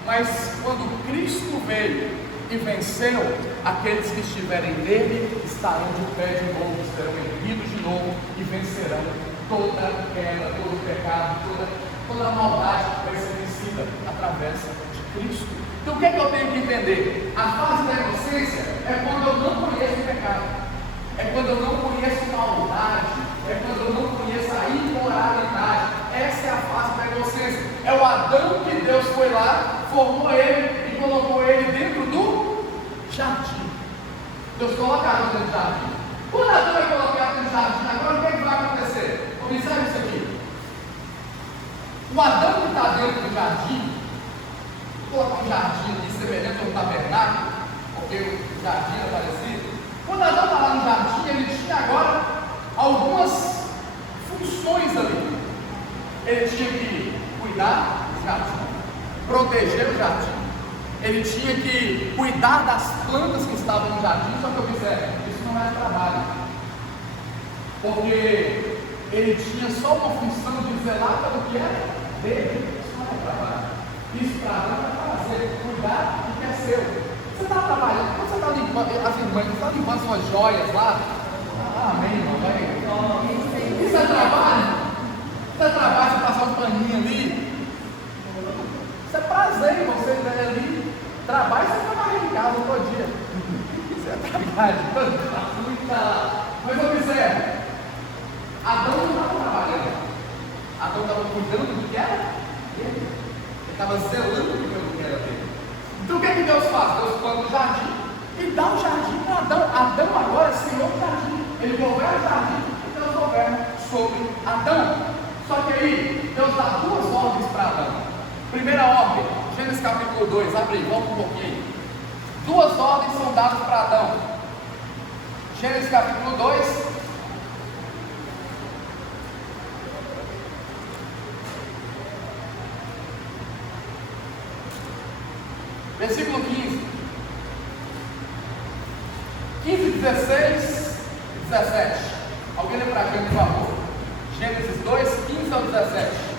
Mas quando Cristo veio e venceu, aqueles que estiverem nele estarão de pé de novo, serão erguidos de novo e vencerão toda a queda, todo o pecado, toda a maldade vai ser vencida através de Cristo. Então o que é que eu tenho que entender? A fase da inocência é quando eu não conheço o pecado, é quando eu não conheço maldade, é quando eu não conheço a imoralidade. Essa é a fase da inocência. É o Adão que Deus foi lá, formou ele e colocou ele dentro do jardim. Deus coloca Adão dentro do jardim. Quando Adão é colocado dentro do jardim, agora o que é que vai acontecer? Observe isso aqui. O Adão que está dentro do jardim, vou colocar um jardim ali semelhante a um tabernáculo, porque o jardim era parecido. Quando Adão está lá no jardim, ele tinha agora algumas funções ali. Ele tinha que cuidar do jardim, proteger o jardim. Ele tinha que cuidar das plantas que estavam no jardim. Só que observe, isso não era trabalho, porque ele tinha só uma função de zelar pelo que era dele. Isso não era trabalho. Isso para Adão é fazer, cuidar do que é seu. Você está trabalhando, quando você está limpando, as irmãs, você está limpando suas joias lá. Amém, irmão. Isso é trabalho? Isso é trabalho de passar um paninho ali? Isso é prazer, você ali. Trabalho você trabalha em casa todo dia. Isso é trabalho. Mas observe, Adão não Adão estava cuidando do que era dele. Ele estava zelando pelo que era dele. Então o que é que Deus faz? Deus planta o jardim e dá o jardim para Adão. Adão agora é senhor do jardim. Ele governa o jardim e Deus governa sobre Adão. Só que aí Deus dá duas ordens para Adão. Primeira ordem, Gênesis capítulo 2, abre aí, volta um pouquinho. Duas ordens são dadas para Adão. Gênesis capítulo 2. Versículo 15. 15, 16 e 17. Alguém lê para a gente, por favor. Gênesis 2, 15 ao 17.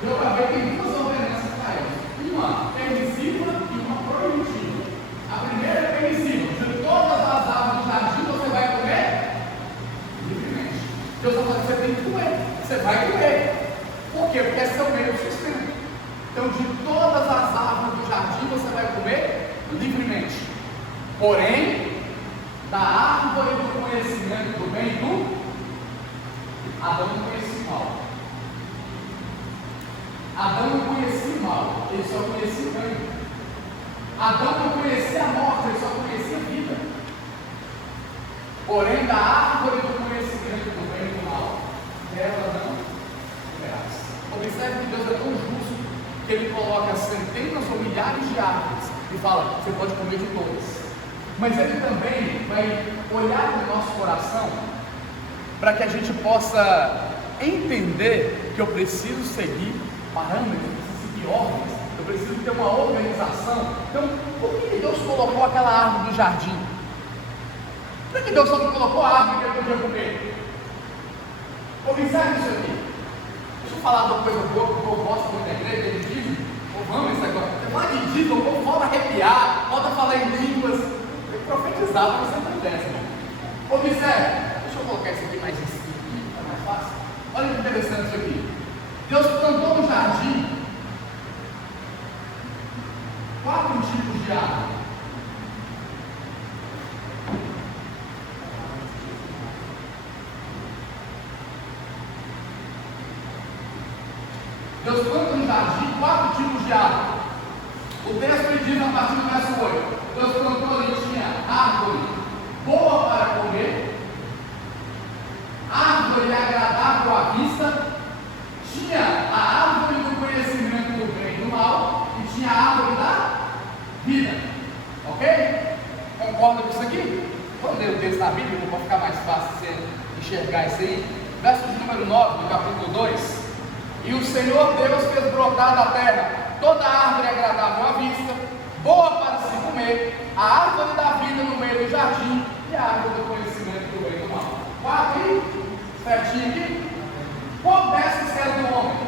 Deu para ver que tem duas ordenanças para eles. Uma permissiva e uma proibitiva. A primeira é permissiva. De todas as árvores do jardim você vai comer livremente. Deus está falando que você tem que comer. Você vai comer. Por quê? Porque é seu meio de sustento. Então, de todas as árvores do jardim você vai comer livremente. Porém, da árvore do conhecimento do bem e do Adão não conhecia o mal. Adão não conhecia o mal, ele só conhecia o bem. Adão não conhecia a morte, ele só conhecia a vida. Porém, da árvore do conhecimento do bem e do mal, dela não comerás. Observe que Deus é tão justo que ele coloca centenas ou milhares de árvores e fala: você pode comer de todas. Mas ele também vai olhar no nosso coração para que a gente possa entender que eu preciso seguir parâmetros, eu preciso seguir ordens, eu preciso ter uma organização. Então, por que Deus colocou aquela árvore do jardim? Por que Deus só não colocou a árvore que eu podia comer? Observe isso aqui. Deixa eu falar de uma coisa boa que eu gosto muito da igreja, ele diz, vamos isso agora. Você fala de dízimo, o povo volta a arrepiar, volta a falar em línguas. Tem que profetizar para você acontece. Observe. Deixa eu colocar isso aqui mais em cima, fica mais fácil. Olha que interessante isso aqui. Deus plantou no jardim 4 tipos de árvore. Deus planta no jardim 4 tipos de árvore. O texto ele diz a partir do verso 8: Deus plantou ali, tinha árvore boa para comer, árvore agradável à vista, tinha a árvore do conhecimento do bem e do mal, e tinha a árvore da vida. Ok? Concorda com isso aqui? Vamos ler o texto da Bíblia, para ficar mais fácil você enxergar isso aí. Verso de número 9, do capítulo 2. E o Senhor Deus fez brotar da terra toda árvore agradável à vista, boa para se comer, a árvore da vida no meio do jardim e a árvore do conhecimento do bem e do mal. 4 aí, certinho aqui. Qual dessas era do homem?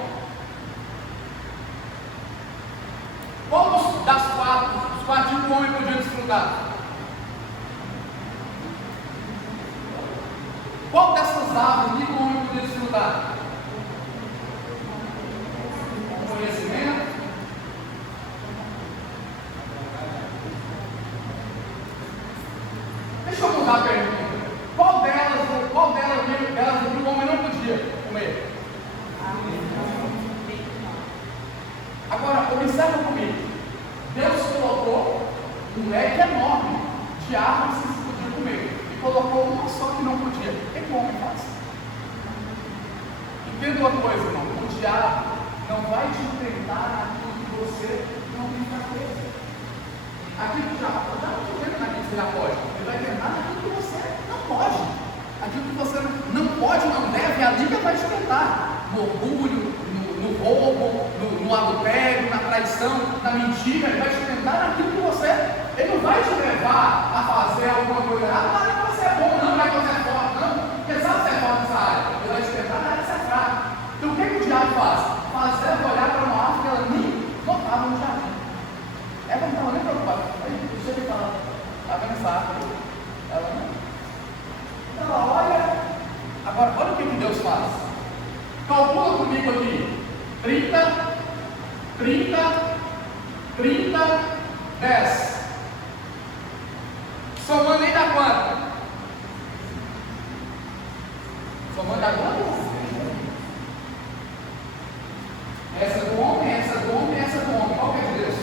Qual das 4, os 4 que o homem podia desfrutar? Qual dessas árvores que o homem podia desfrutar? Conhecimento. Deixa eu mudar a pergunta. Qual delas o homem não podia comer? Agora, observa comigo. Deus colocou um leque enorme de árvores que se podia comer e colocou uma só que não podia. O que o homem faz? Entenda uma coisa, irmão. O diabo não vai te tentar naquilo que você não tem fraqueza. Aquilo que já pode, não te tenta naquilo que você já pode. Ele vai tentar naquilo que você não pode. Aquilo que você não pode, não deve, a liga vai te tentar. No orgulho, no roubo, no adultério, na traição, na mentira. Ele vai te tentar naquilo que você. Ele não vai te levar a fazer alguma coisa errada. Não é que você é bom, não é que você é forte, não. Porque sabe que você é forte nessa área. Ele vai te tentar na área que você é fraco. Então o que o diabo faz? Faz você olhar para uma árvore que ela nem notava no jardim. Ela não estava nem preocupada. Aí, deixa eu falar. Está vendo essa árvore? Ela não. 30, 30, 30, 10. Somando aí dá quanto? Somando dá quanto? Essa do homem, essa do homem, essa do homem. Qual que é de Deus?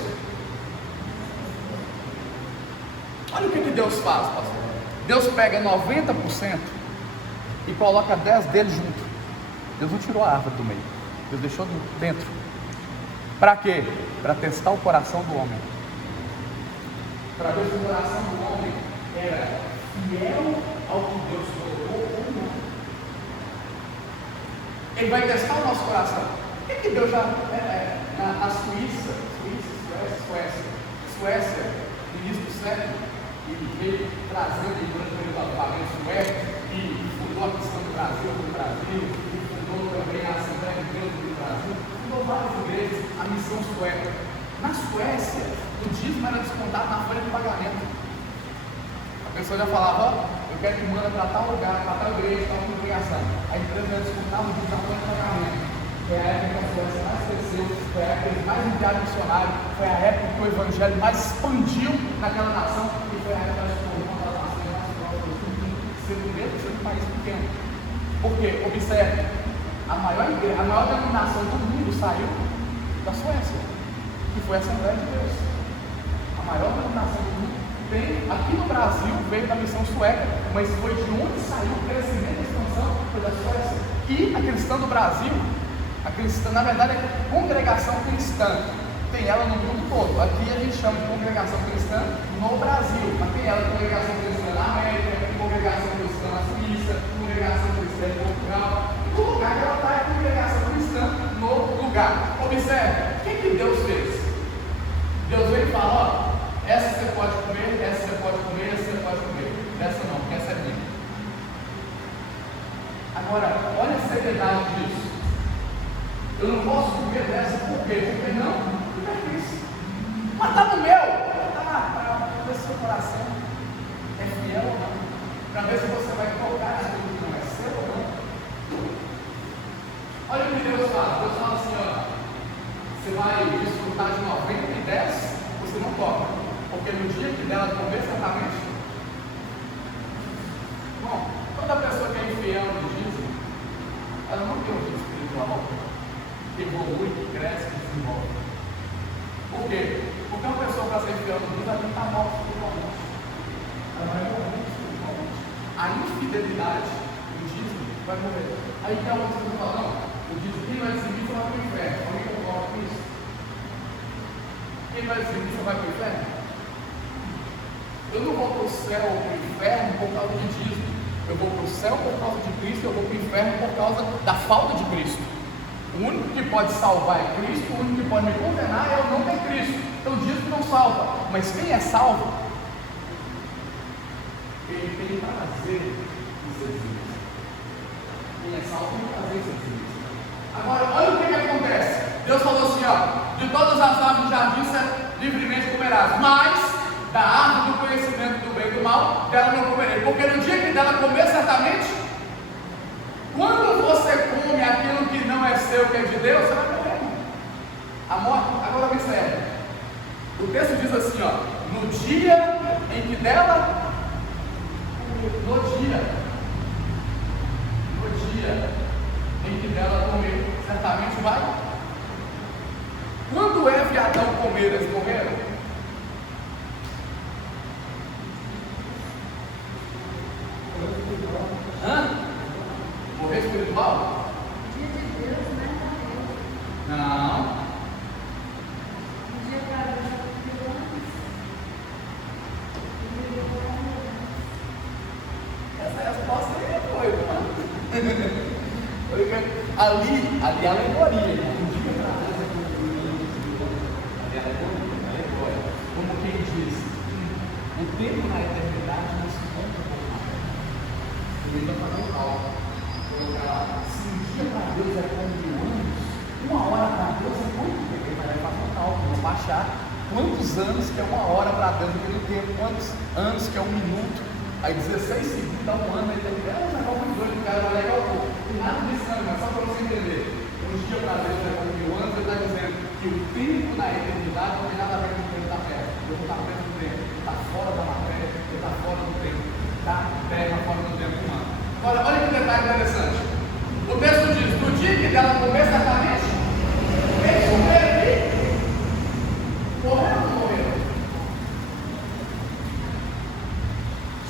Olha o que Deus faz, pastor. Deus pega 90% e coloca 10 deles junto. Deus não tirou a árvore do meio, Deus deixou dentro. Para quê? Para testar o coração do homem, para ver se o coração do homem era fiel ao que Deus colocou ou não. Ele vai testar o nosso coração. O que Deus já na Suécia, no início do século, ele veio trazendo em grande período do alfabeto sueco e fundou a questão do Brasil, e fundou também a Assembleia de Deus do Brasil, fundou várias igrejas, a missão sueca. Na Suécia, o dízimo era descontado na folha de pagamento. A pessoa já falava, ó, eu quero que manda para tal lugar, para tal igreja, tal congregação. A empresa já descontava o dízimo na folha de pagamento. Foi a época que a Suécia mais cresceu, foi a época que eles mais enviaram missionários, foi a época que o evangelho mais expandiu naquela nação, e foi a época que se tornou uma das nações mais próximas do mundo, sendo mesmo sendo um país pequeno. Porque, observe, a maior denominação do mundo saiu da Suécia, que foi a Assembleia de Deus. A maior denominação do mundo tem, aqui no Brasil, veio da missão sueca, mas foi de onde saiu o crescimento e a expansão, foi da Suécia. E a cristã do Brasil, a cristã, na verdade, é congregação cristã, tem ela no mundo todo. Aqui a gente chama de congregação cristã no Brasil, mas tem ela congregação cristã na América, congregação cristã na Suíça, congregação cristã em Portugal. No lugar que ela está é congregação cristã no lugar. Observe, o que Deus fez? Deus veio e fala, ó, essa você pode comer, essa você pode comer, essa você pode comer. Essa não, porque essa é minha. Agora, olha a seriedade disso. Eu não posso comer dessa, por quê? Porque não é isso. Mas está no meu. Para ver se o seu coração é fiel ou não. Para ver se você vai colocar aquilo que não é seu ou não. Olha o que Deus fala. Deus fala assim, ó. Você vai desfrutar de 90 e 10, você não toca. Porque no dia que dela comer, certamente. Bom, toda pessoa que é infiel no dízimo, ela não tem um dízimo espiritual que evolui, que cresce, que desenvolve. Por quê? Porque uma pessoa para ser fiel no dízimo, ela não está morta espiritualmente. Ela vai morrer espiritualmente. A infidelidade do dízimo vai morrer. Aí que é o que você fala, não, o dízimo, quem vai dizimir vai para o inferno. Alguém concorda com isso? Quem vai dizimir vai para o inferno? Eu não vou para o céu ou para o inferno por causa de dízimo. Eu vou para o céu por causa de Cristo, eu vou para o inferno por causa da falta de Cristo. O único que pode salvar é Cristo, o único que pode me condenar é eu não ter Cristo. Então o dízimo não salva. Mas quem é salvo, ele tem prazer em ser dízimo. Quem é salvo tem prazer em ser dízimo. Agora, olha o que acontece. Deus falou assim, ó, de todas as árvores do jardim livremente comerás, mas da árvore do conhecimento do bem e do mal, dela não comerei, porque no dia que dela comer, certamente, quando você come aquilo que não é seu, que é de Deus, você vai morrer. A morte, agora observe, o texto diz assim, ó, no dia em que dela, no dia em que dela comer, certamente vai. Quando Eva e Adão comeram, eles morreram? Morrer espiritual? Não. Essa resposta aí é doida, ali é alegoria. Como quem diz, o tempo na eternidade não se conta por nada. Ele está fazendo algo. Se um dia para Deus é como 1000 anos, uma hora para Deus é muito tempo. Ele vai fazer um cálculo, vou baixar quantos anos que é uma hora para Deus naquele tempo, quantos anos que é um minuto. Aí 16 segundos dá um ano, ele tem que um negócio muito doido, o cara vai legal um pouco. Nada disso não, mas só para você entender. Um dia para Deus é como 1000 anos. Ele está dizendo que o tempo na eternidade não tem nada a ver com o tempo da terra. Deus não está preso no tempo, ele está fora da matéria, ele está fora do tempo, da terra, fora do tempo humano. Agora, olha que detalhe interessante. O texto diz: no dia que ela comer certamente, eles comeram aqui, morreram ou não morreram?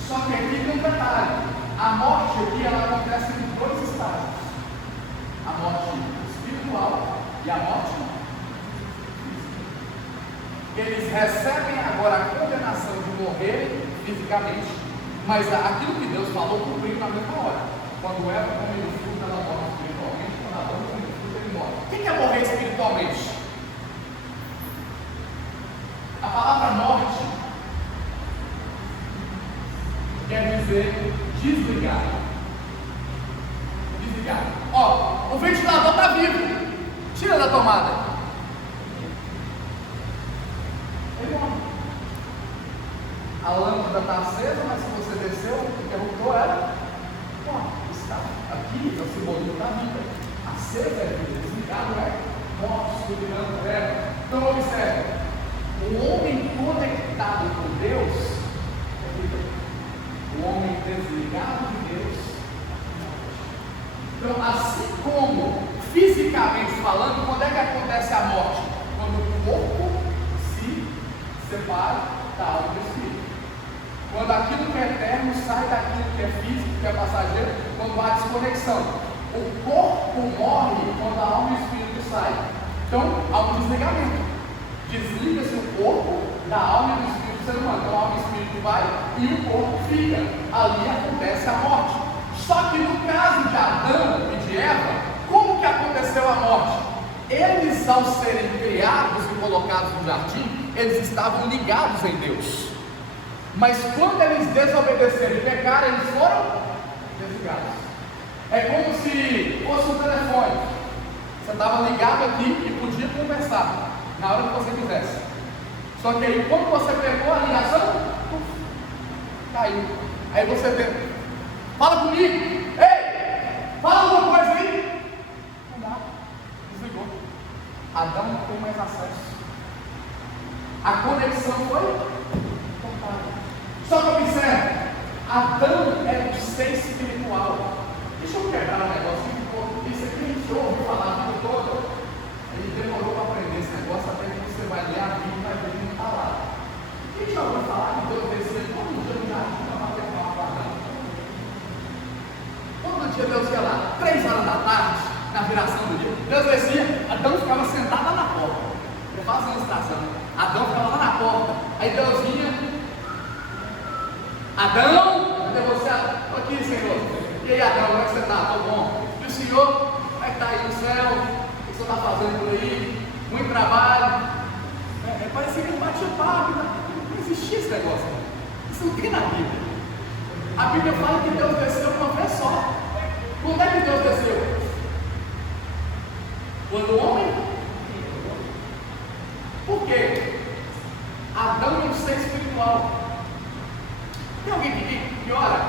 Só que aqui tem um detalhe: a morte aqui ela acontece em 2 estágios: a morte espiritual e a morte física. Eles recebem agora a condenação de morrerem fisicamente, mas aquilo que Deus falou cumpriu na mesma hora. Quando Eva come o fruto, ela morre espiritualmente. Quando Adão come o fruto, ele morre. O que é morrer espiritualmente? A palavra morte quer dizer desligar. Desligar. Ó, o ventilador está vivo. Tira da tomada. Ele morre. A lâmpada está acesa, mas se você desceu, o interruptor ela morre. Está aqui, é o simbolismo da vida. Acesa é vida, desligado é morte, escuridão, treva. Então observe, o homem conectado com Deus é vida. O homem desligado de Deus é morte. Então, assim como fisicamente falando, quando é que acontece a morte? Quando o corpo se separa da alma do espírito. Quando aquilo que é eterno sai daquilo que é físico, que é passageiro, quando há desconexão. O corpo morre quando a alma e o espírito saem. Então, há um desligamento. Desliga-se o corpo da alma e do espírito do ser humano. Então, a alma e o espírito vai e o corpo fica. Ali acontece a morte. Só que no caso de Adão e de Eva, como que aconteceu a morte? Eles, ao serem criados e colocados no jardim, eles estavam ligados em Deus. Mas quando eles desobedeceram e pecaram, eles foram desligados. É como se fosse um telefone. Você estava ligado aqui e podia conversar na hora que você quisesse. Só que aí, quando você pegou a ligação, caiu. Aí você tem, fala comigo, ei, fala alguma coisa aí. Não dá, desligou. Adão não tem mais acesso. A conexão foi cortada. Só que observe, Adão é um ser espiritual. Deixa eu quebrar um negócio. Isso aqui a gente ouve falar a vida toda. Ele demorou para aprender esse negócio até que você vai ler a Bíblia e vai ver que não está lá. Quem já ouviu falar que Deus descia todo dia no jardim para bater palma com Adão? Todo dia Deus ia lá, 3 horas da tarde, na viração do dia. Deus descia, Adão ficava sentado lá na porta. Eu faço uma ilustração. Adão ficava lá na porta. Aí Deus vinha. Adão, cadê você? Estou aqui, Senhor. E aí, Adão, como é que você está? Estou bom. E o Senhor, como é que está aí no céu? O que você está fazendo por aí? Muito trabalho. Parecia que ele batia papo. Não existia esse negócio. Isso não tem na Bíblia. A Bíblia fala que Deus desceu uma vez só. Quando é que Deus desceu? Quando o homem? Por quê? Adão é um ser espiritual. Tem alguém que ora?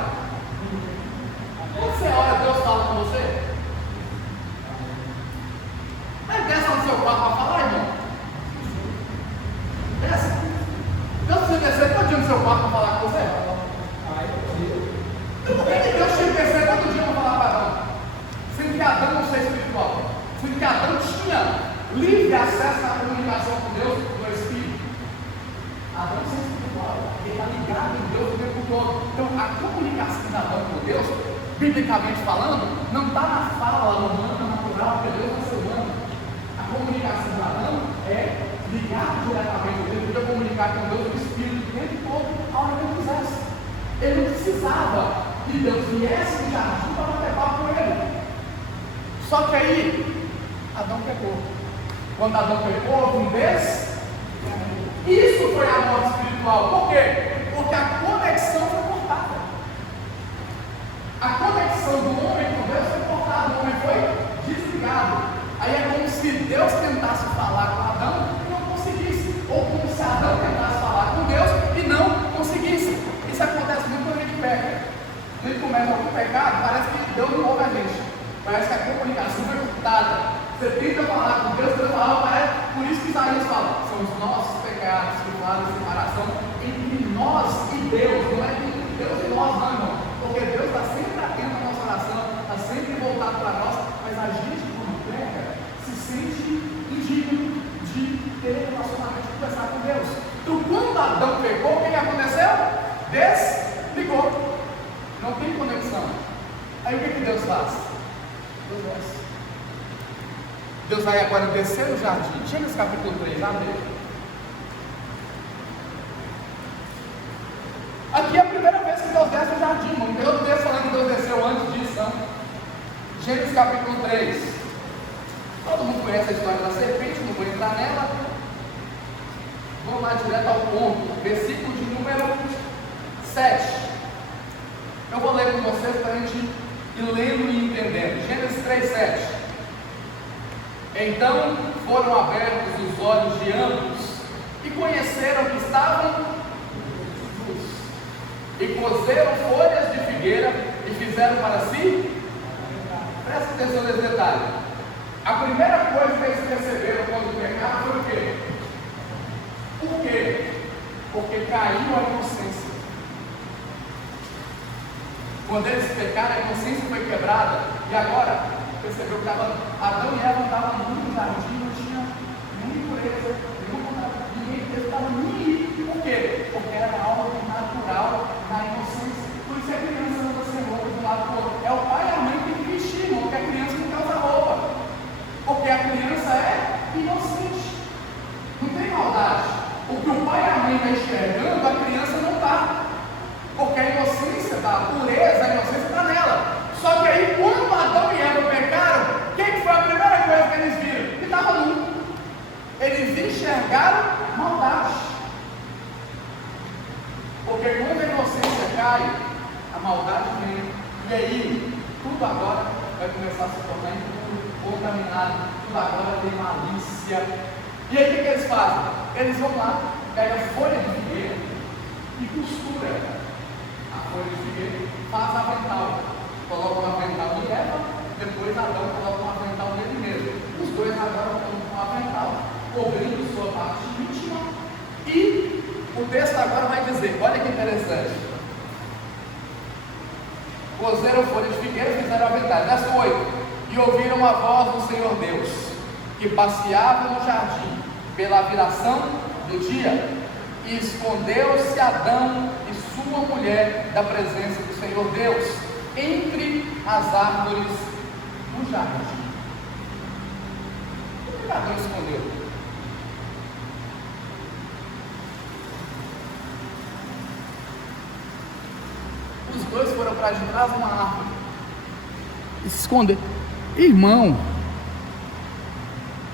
Quando você ora, Deus fala com você? Mas desce no seu quarto para falar, irmão. Desce. Deus precisa descer todo dia no seu quarto para falar com você? Então por que Deus tinha que descer todo dia para falar para Adão? Sendo que Adão não ser espiritual. Sendo que Adão tinha livre acesso à comunicação com Deus no Espírito. Adão é espiritual. Ele está ligado em Deus o tempo todo. Então a comunicação de Adão com Deus, biblicamente falando, não está na fala humana natural, porque Deus não é ser humano. A comunicação de Adão é ligar diretamente a Deus, podia comunicar com Deus o Espírito o tempo todo, a hora que ele quisesse. Ele não precisava que Deus viesse no jardim para bater papo com ele. Só que aí, Adão pecou. Quando Adão pecou, houve um isso foi a morte espiritual. Por quê? Porque a conexão foi cortada. A conexão do homem com Deus foi cortada. O homem foi desligado. Aí é como se Deus tentasse falar com Adão e não conseguisse. Ou como se Adão tentasse falar com Deus e não conseguisse. Isso acontece muito quando a gente peca. A gente começa algum pecado, parece que Deus não ouve a gente. Parece que a comunicação foi cortada. Você tenta falar com Deus, Deus fala, parece. Por isso que Isaías fala, são os nossos pecados que fazem separação entre nós e Deus. Não é entre Deus e nós, não, irmão. Porque Deus está sempre atento à nossa oração, está sempre voltado para nós, mas a gente, quando peca, se sente indigno de ter relacionamento, de conversar com Deus. Então, quando Adão pecou, o que aconteceu? Desligou. Não tem conexão. Aí o que Deus faz? Deus desce. Deus vai agora descer no jardim. Gênesis capítulo 3, abre. Aqui é a primeira vez que Deus desce no jardim, irmão. Tem outro texto falando que Deus desceu antes disso, não? Gênesis capítulo 3. Todo mundo conhece a história da serpente, não vou entrar nela. Vamos lá direto ao ponto. Versículo de número 7. Eu vou ler com vocês para a gente ir lendo e entendendo. Gênesis 3, 7. Então foram abertos os olhos de ambos e conheceram que estavam nus, e cozeram folhas de figueira e fizeram para si. Presta atenção nesse detalhe. A primeira coisa que eles perceberam quando pecaram foi o quê? Por quê? Porque caiu a inocência. Quando eles pecaram, a inocência foi quebrada. E agora percebeu que Adão e Eva estavam no jardim, não tinha nem pureza, ninguém estava nem aí. Por quê? Porque era algo natural na inocência. Por isso a criança não vai ser roupa de um lado para o outro. É o pai e a mãe que tem que vestir, irmão, porque a criança não quer usar roupa. Porque a criança é inocente. Não tem maldade. O que o pai e a mãe estão enxergando, a criança não está. Porque a inocência está, a pureza, a inocência está nela. Só que aí, quando Adão e Eva pecaram, o que foi a primeira coisa que eles viram? Que estava nu. Eles enxergaram maldade. Porque quando a inocência cai, a maldade vem. E aí, tudo agora vai começar a se tornar impuro, contaminado. Tudo agora tem malícia. E aí, o que eles fazem? Eles vão lá, pegam a folha de figueira e costura a folha de figueira, faz avental. Coloca um avental de Eva, depois Adão coloca um avental dele mesmo. Os dois agora estão com um avental, cobrindo sua parte íntima. E o texto agora vai dizer, olha que interessante. Cozeram folhas de figueira e fizeram avental. Verso 8. E ouviram a voz do Senhor Deus, que passeava no jardim, pela viração do dia. E escondeu-se Adão e sua mulher da presença do Senhor Deus entre as árvores do jardim. Por que Adão escondeu? Os dois foram para trás de uma árvore e se esconderam. Irmão,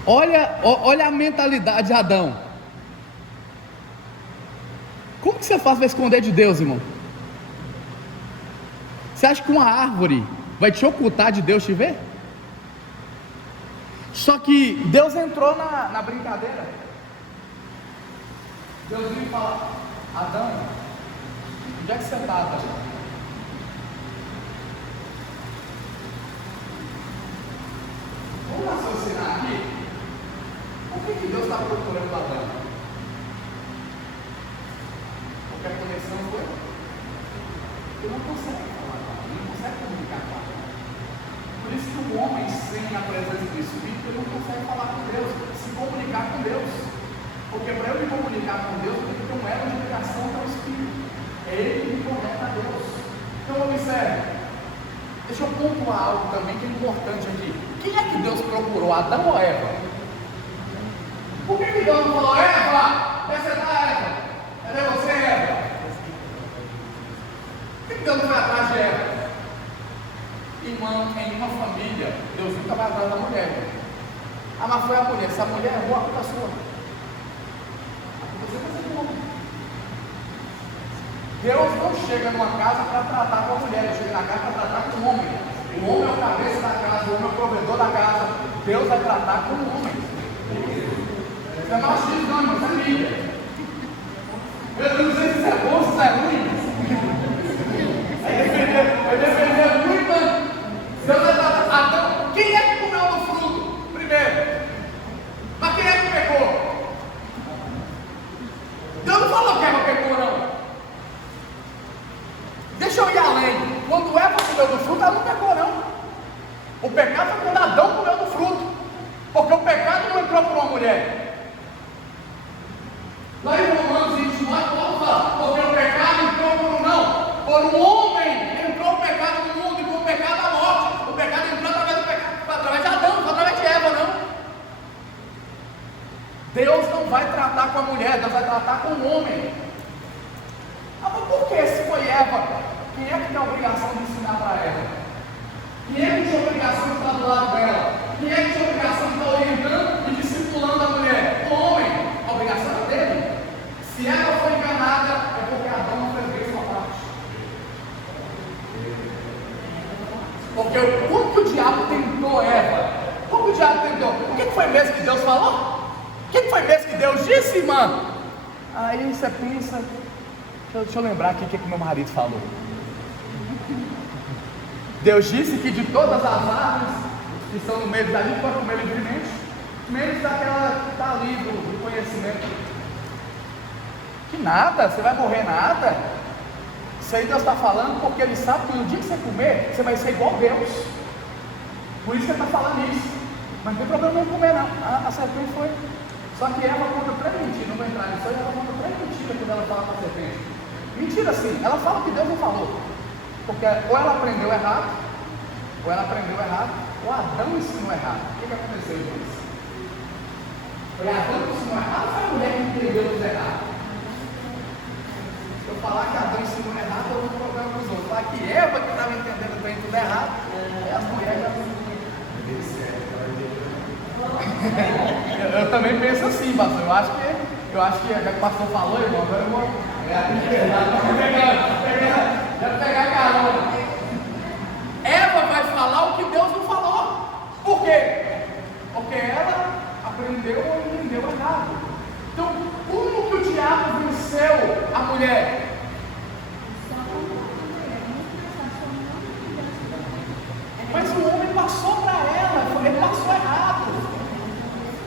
olha a mentalidade de Adão. Como que você faz para esconder de Deus, irmão? Você acha que uma árvore vai te ocultar de Deus te ver? Só que Deus entrou na brincadeira. Deus veio falar: Adão, onde é que você está, Adão? Vamos raciocinar aqui. Por que Deus está procurando Adão? Porque a conexão foi. Ele não consegue falar com ela, ele não consegue comunicar com ela. Por isso que o homem sem a presença do Espírito, ele não consegue falar com Deus, se comunicar com Deus. Porque para eu me comunicar com Deus, eu tenho que ter um elo de ligação com o Espírito. É ele que me conecta a Deus. Então observe, deixa eu pontuar algo também que é importante aqui. Quem é que Deus procurou, Adão ou Eva? Por que Deus não falou: Eva, essa é a Eva? Cadê você, Eva? Por que Deus não vai atrás de Eva? Irmão, em uma família, Deus nunca vai atrás da mulher. Ah, mas foi a mulher. Se a mulher errou, a culpa é sua. A culpa você vai ser homem. Deus não chega numa casa para tratar com a mulher, ele chega na casa para tratar com o homem. O homem é o cabeça da casa, o homem é o provedor da casa. Deus vai tratar com o homem. Isso é machismo, não, irmão, isso é Bíblia. Eu não sei se isso é bom, se isso é ruim. Vai defender muito. Deus vai tratar. Adão, quem é que comeu do fruto primeiro? nasceu do fruto, ela não pecou, não. O pecado foi quando Adão comeu do fruto, porque o pecado não entrou por uma mulher. Lá em Romanos 29, Paulo fala, porque o pecado entrou por um não, por um homem entrou o pecado no mundo, e por o pecado a morte. O pecado entrou através de Adão, não através de Eva, não. Deus não vai tratar com a mulher, Deus vai tratar com o homem. Ah, mas por que se foi Eva? Quem é que tem a obrigação de ensinar para ela? Quem é que tinha a obrigação de estar do lado dela? Quem é que tinha a obrigação de estar orientando e discipulando a mulher? O homem. A obrigação era dele. Se ela foi enganada, é porque Adão não fez sua parte. Porque o que o diabo tentou Eva? O que o diabo tentou? O que foi mesmo que Deus falou? O que foi mesmo que Deus disse, irmã? Aí você pensa, deixa eu lembrar aqui o que meu marido falou. Deus disse que de todas as árvores que estão no meio da vida, pode comer livremente, menos daquela que está ali do conhecimento. Que nada, você vai morrer nada. Isso aí Deus está falando porque Ele sabe que no dia que você comer, você vai ser igual a Deus. Por isso que Ele está falando isso. Mas não tem problema não comer não. A serpente foi. Só que ela conta três mentiras, não vou entrar nisso aí, ela conta três mentiras quando ela fala com a serpente. Mentira sim, ela fala que Deus não falou. Porque ou ela aprendeu errado, ou Adão ensinou errado. O que aconteceu com isso? Foi Adão que ensinou errado ou foi a mulher que entendeu tudo errado? Se eu falar que Adão ensinou errado, eu vou ter problema com os outros. Falar que Eva que estava entendendo bem tudo errado, e as mulheres já eu também penso assim, pastor. Eu acho que já que o pastor falou, irmão, agora eu vou pegar carona. Eva vai falar o que Deus não falou. Por quê? Porque ela aprendeu ou entendeu errado. Então, como que o diabo venceu a mulher? Mas o homem passou para ela, ele passou errado.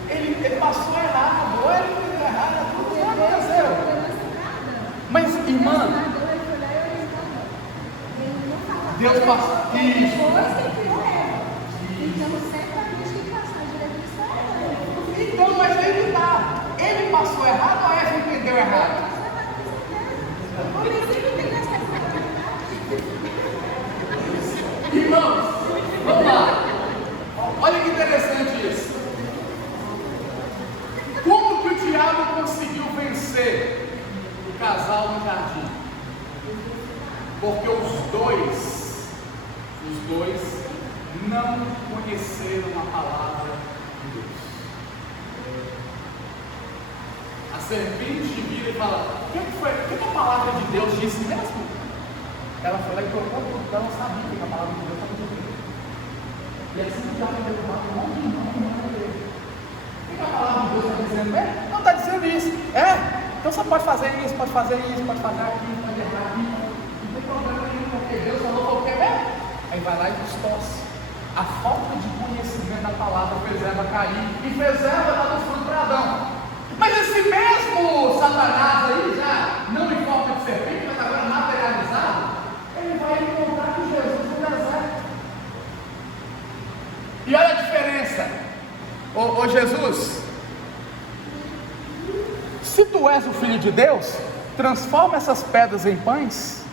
Ele passou errado, ou ele entendeu errado, tudo que aconteceu. Mas, irmã, Deus passou. Então, mas aí que está. Ele passou errado ou ela entendeu errado? Irmãos, vamos lá. Olha que interessante isso. Como que o diabo conseguiu vencer o casal no jardim? Porque os dois não conheceram a palavra de Deus. A serpente vira e fala: o que a palavra de Deus disse mesmo? Ela foi lá e trocou tudo, então ela sabia que a palavra de Deus estava dizendo. E assim o diabo derrubava um monte de nome dele. O que a palavra de Deus está dizendo mesmo? Não está dizendo isso. Então você pode fazer isso, pode fazer aquilo, pode errar aqui. Não tem problema nenhum, porque Deus falou qualquer mesmo. Aí vai lá e distorce. A falta de conhecimento da palavra fez Eva cair e fez Eva dar do fruto para Adão. Mas esse mesmo Satanás aí, já não em forma de serpente, mas agora materializado, ele vai encontrar com Jesus no deserto. E olha a diferença. Ô Jesus, se tu és o Filho de Deus, transforma essas pedras em pães.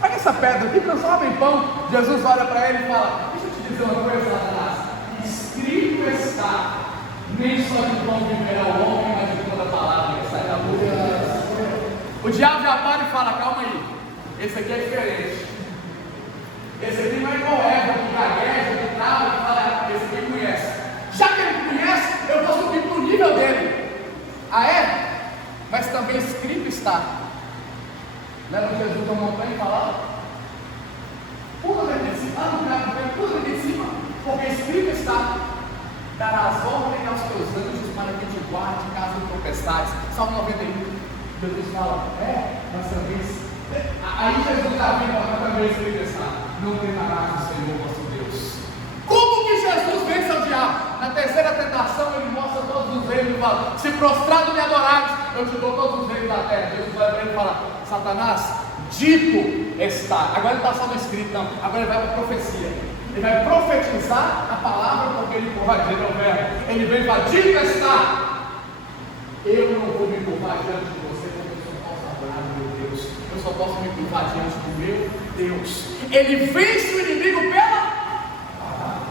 Pega essa pedra aqui, transforma em pão. Jesus olha para ele e fala: deixa eu te dizer uma coisa, Satanás. Escrito está: nem só de pão viverá o homem, mas de toda palavra que sai da boca. O diabo já para e fala: calma aí, esse aqui é diferente. Esse aqui não é igual Eva, que gagueja, que trava, que fala. Esse aqui conhece. Já que ele conhece, eu vou subir para o nível dele. Ah, é? Mas também escrito está. Leva Jesus para a montanha e fala: pula daqui de cima, pula daqui de cima, porque escrito está: darás ordem aos teus anjos para que te guarde caso tropeçares. Salmo 91. Jesus fala: mas também. Aí Jesus está vindo para também escrito está: não temerás o Senhor vosso Deus. Como que Jesus vence ao diabo? Na terceira tentação ele mostra todos os reinos e fala: se prostrado me adorares, eu te dou todos os reinos da terra. Jesus vai para ele e fala: Satanás, dito está. Agora ele está só no escrito, não. Agora ele vai para a profecia. Ele vai profetizar a palavra, porque ele pode, ele é o verbo. Ele vem para dito está. Eu não vou me curvar diante de você, porque eu só posso adorar meu Deus. Eu só posso me curvar diante do meu Deus. Ele vence o inimigo pela palavra.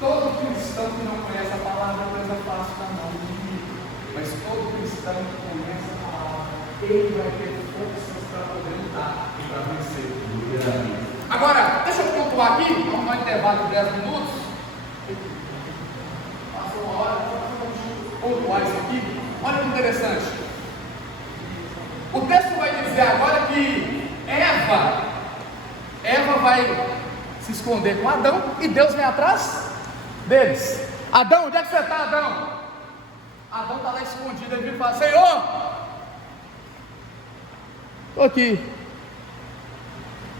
Todo cristão que não conhece a palavra, Deus é fácil na mão do inimigo. Mas todo cristão que conhece a palavra, ele vai ter forças para poder lutar e para vencer. Agora, deixa eu pontuar aqui, vamos dar um intervalo de 10 minutos. Passou uma hora, vamos pontuar isso aqui. Olha que interessante. O texto vai dizer agora que Eva vai se esconder com Adão e Deus vem atrás deles. Adão, onde é que você está, Adão? Adão está lá escondido, ele vem e fala: Senhor, estou aqui.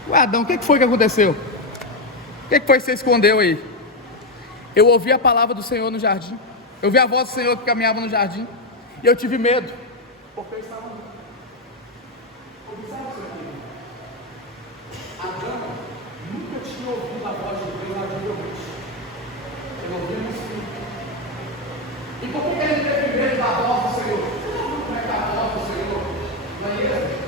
Ué, Adão, o que foi que aconteceu? O que foi que você escondeu aí? Eu ouvi a palavra do Senhor no jardim. Eu vi a voz do Senhor que caminhava no jardim. E eu tive medo, porque eu estava nu. Observe isso aqui. Adão nunca tinha ouvido a voz de Deus audivelmente. Ele ouviu no Espírito. E por que ele teve medo da voz do Senhor? Como é que a voz do Senhor não é ele?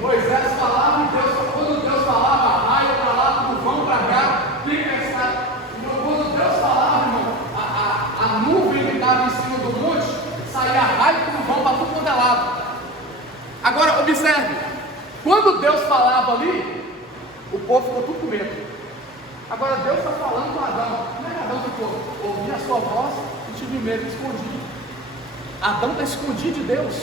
Moisés falava e quando Deus falava, raio para lá, trovão para cá, tempestade. Quando Deus falava, irmão, a nuvem que estava em cima do monte, saía raio e trovão para tudo quanto é lado. Agora, observe, quando Deus falava ali, o povo ficou tudo com medo. Agora, Deus está falando com Adão. Como é que Adão ficou? Ouvi a sua voz e tive medo, escondi. Adão está escondido de Deus.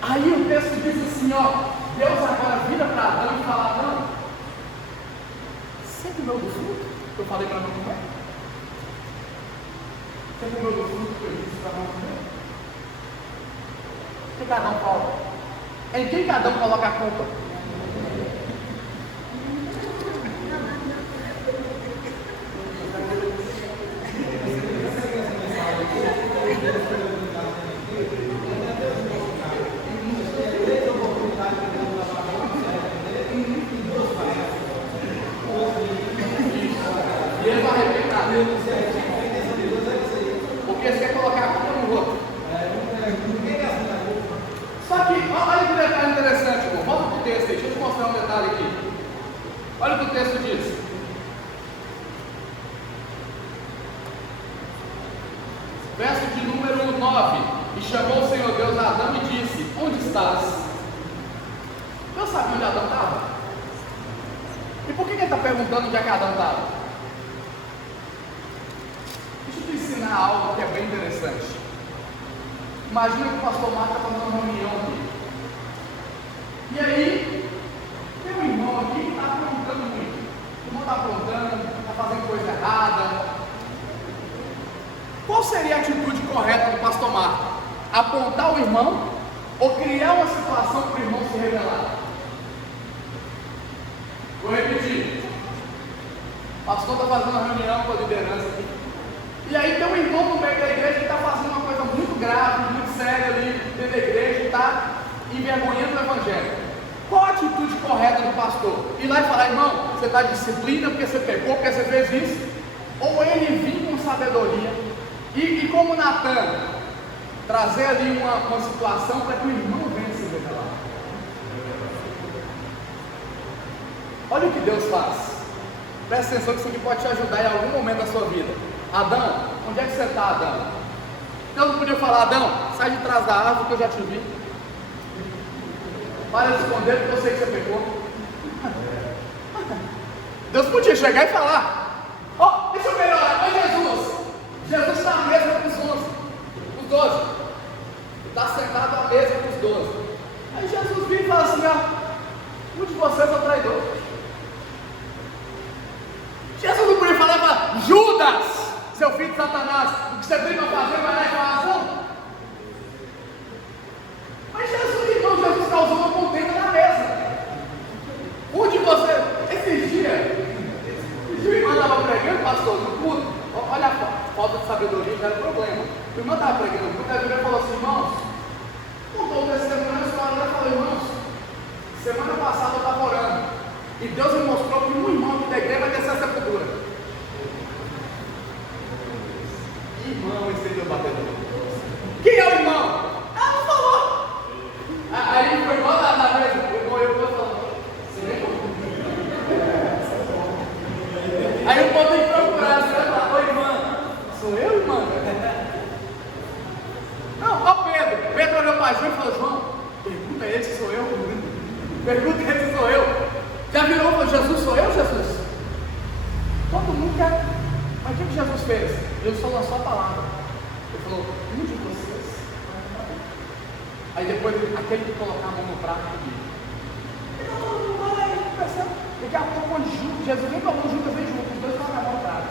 Aí o texto diz assim, ó, Deus agora vira para Adão e fala: Adão, você comeu do fruto que eu falei para não comer? Você comeu do fruto que eu disse para não comer? O que Adão fala? Em quem Adão coloca a culpa? Porque você quer colocar a culpa no outro. Só que, olha que detalhe interessante, irmão. Volta para o texto aí, deixa eu te mostrar um detalhe aqui. Olha o que o texto diz. Verso de número 9. E chamou o Senhor Deus a Adão e disse: onde estás? Deus sabia onde Adão estava? E por que ele está perguntando onde é que Adão estava? Deixa eu te ensinar algo que é bem interessante. Imagina que o pastor Marco está fazendo uma reunião aqui. E aí, tem um irmão aqui que está aprontando muito. O irmão está aprontando, está fazendo coisa errada. Qual seria a atitude correta do pastor Marco? Apontar o irmão ou criar uma situação para o irmão se revelar? Vou repetir. O pastor está fazendo uma reunião com a liderança aqui. E aí tem um irmão no meio da igreja que está fazendo uma coisa muito grave, muito séria ali dentro da igreja e está envergonhando o evangelho. Qual a atitude correta do pastor? Ir lá e falar: irmão, você está de disciplina porque você pecou, porque você fez isso? Ou ele vir com sabedoria e como Natan, trazer ali uma situação para que o irmão venha se revelar? Olha o que Deus faz. Presta atenção que isso aqui pode te ajudar em algum momento da sua vida. Adão, onde é que você está, Adão? Deus não podia falar: Adão, sai de trás da árvore que eu já te vi. Para de esconder porque eu sei que você pecou. Deus podia chegar e falar: ó, deixa eu melhorar, mas Jesus está à mesa com os 12. Está sentado à mesa com os 12. Aí Jesus vem e fala assim: ó, um de vocês é o traidor. Jesus não podia falar para Judas, seu filho de Satanás, o que você veio para fazer, vai lá e faz, não. Mas Jesus está usando uma contenda na mesa. Um de vocês, esses dias o irmão estava pregando, pastor, no culto. Olha a falta de sabedoria, já era problema. O irmão estava pregando no culto, aí ele falou assim: irmãos, que Deus me mostrou que um irmão aqui da igreja vai descer a sepultura. Irmão, esse aí é o batedor. Quem é o irmão? Ah, não falou. Aí foi igual na mesa. Eu falando. Aí o povo tem que procurar. Você vai falar, oi irmã. Sou eu, irmã? Não, ó Pedro. Pedro olhou para João e falou, João, pergunta a ele se sou eu. Pergunta a ele se sou eu. Já virou e falou, Jesus, sou eu, Jesus? Todo mundo quer. Mas o que Jesus fez? Ele só lançou a palavra. Ele falou, um de vocês. Aí depois, aquele que colocar a mão no prato comigo. Então todo mundo vai aí, conversando. Daqui a pouco, quando Jesus vem com a mão, Judas vem junto. Os dois colocam a mão no prato.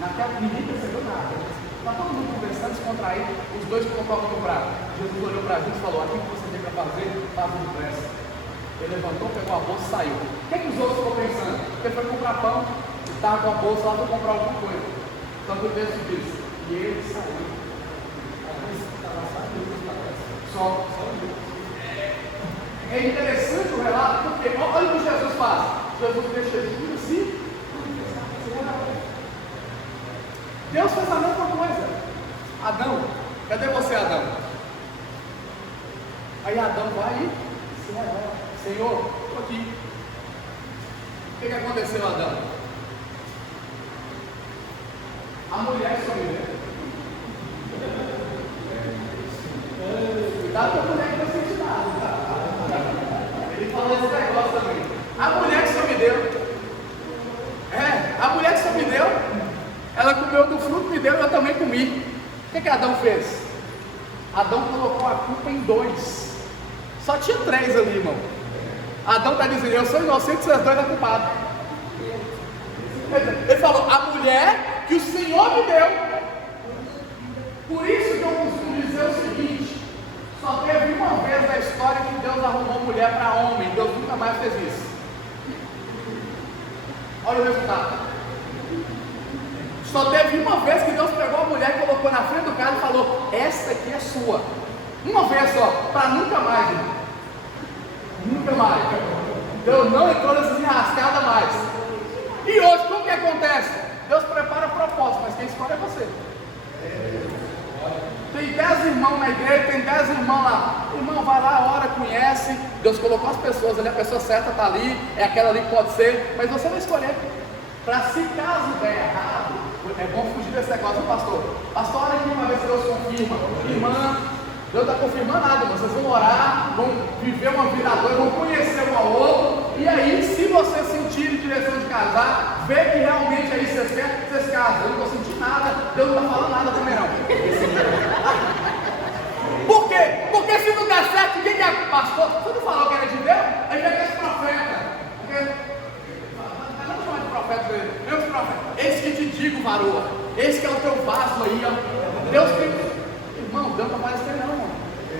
Naquela, ninguém percebeu nada. Está todo mundo conversando, descontraído. Os dois colocaram a mão no prato. Jesus olhou para a gente e falou, aquilo que você tem para fazer, faça depressa. Ele levantou, pegou a bolsa e saiu. O que os outros ficou pensando? Ele foi comprar pão, estava com a bolsa lá para comprar alguma coisa. Só que o texto diz, e ele saiu. Só. É interessante o relato, porque olha o que Jesus faz. Jesus deixa ele assim. Deus fez a mesma coisa. Adão, cadê você, Adão? Aí Adão vai e Senhor, estou aqui. O que aconteceu, Adão? A mulher sumiu. Cuidado com a mulher que você te dá. Ele falou esse negócio também. A mulher que só me deu. A mulher que só me deu. Ela comeu do fruto, me deu, eu também comi. O que Adão fez? Adão colocou a culpa em 2. Só tinha 3 ali, irmão. Adão está dizendo, eu sou inocente, vocês dois são culpados. Ele falou, a mulher que o Senhor me deu. Por isso que eu costumo dizer o seguinte, só teve uma vez na história que Deus arrumou mulher para homem, Deus nunca mais fez isso. Olha o resultado. Só teve uma vez que Deus pegou a mulher, colocou na frente do cara e falou, essa aqui é sua. Uma vez só, para nunca mais, irmão. Nunca mais. Deus não entrou nessas enrascadas mais. E hoje, como que acontece? Deus prepara a proposta, mas quem escolhe é você. Tem 10 irmãos na igreja, tem 10 irmãos lá. O irmão vai lá, ora, conhece. Deus colocou as pessoas ali, a pessoa certa está ali, é aquela ali que pode ser, mas você vai escolher. Para se caso der errado, é bom fugir desse negócio, pastor. Pastor, olha aqui uma vez que Deus confirma. Irmã, Deus não está confirmando nada, vocês vão orar, vão viver uma vida a dois, vão conhecer um ao outro, e aí, se você sentir direção de casar, ver que realmente aí vocês querem, vocês casam. Eu não estou sentindo nada, Deus não está falando nada também não. Por quê? Porque se não der certo, quem é o pastor? Você não falou que era de Deus? Aí vem aquele profeta. Não chama de profeta mesmo, meus profetas. Esse que te digo, varoa, esse que é o teu vaso aí, ó. Deus que. Irmão, Deus não vai ser não, mano.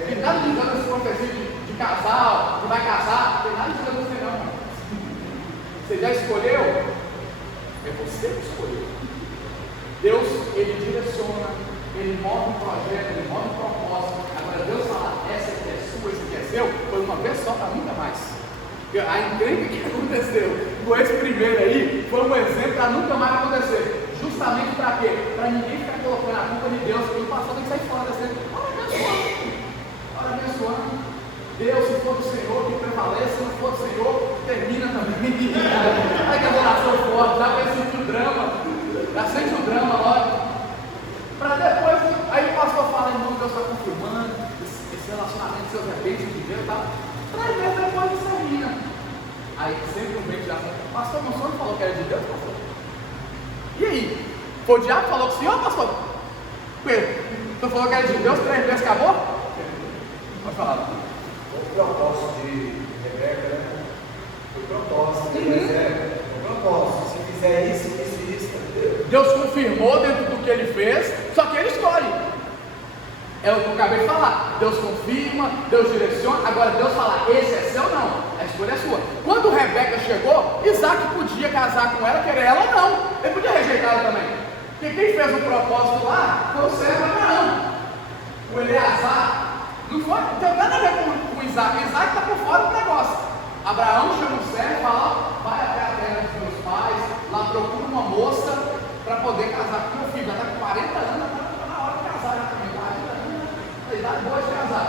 Tem nada de engano esse profecia de casal, que vai casar, tem nada de engano você não, mano. Você já escolheu? É você que escolheu. Deus, ele direciona, ele move um projeto, ele move um propósito. Agora Deus fala, essa aqui é sua, esse aqui é seu, foi uma vez só para nunca mais. A encrenca que aconteceu com esse primeiro aí foi um exemplo para nunca mais acontecer. Justamente para quê? Para ninguém ficar colocando a culpa de Deus, porque o pastor tem que sair fora desse. Ora abençoando. Deus, se for do Senhor, que prevaleça, se não for do Senhor, termina também. Ai que adoração forte, já vai sentir o drama, já sente o drama logo. Para depois, aí o pastor fala, irmão, Deus está confirmando esse relacionamento, seus repentes de Deus e tal. 3 meses depois ele termina. Aí sempre um bem já fala, pastor, meu sonho falou que era de Deus, pastor. E aí? Foi o diabo que falou com o senhor, pastor? Pedro, tu falou que era de Deus, 3 meses acabou? Pode falar. O propósito de Rebeca, né? Foi propósito de Rebeca. Foi propósito. Se fizer isso, isso. Deus confirmou dentro do que ele fez, só que ele escolhe. É o que eu acabei de falar. Deus confirma, Deus direciona. Agora Deus fala, esse é seu, não. A escolha é sua. Quando Rebeca chegou, Isaac podia casar com ela, querer ela não. Ele podia rejeitar ela também. Porque quem fez o propósito lá foi o servo Abraão. O Eleazar. Não foi, não tem nada a ver com Isaac. Isaac está por fora do negócio. Abraão chama o servo e fala: vai até a terra dos meus pais, lá procura uma moça para poder casar com meu filho. Já está com 40 anos, está na hora de casar já também. 40 anos, a idade boa de casar.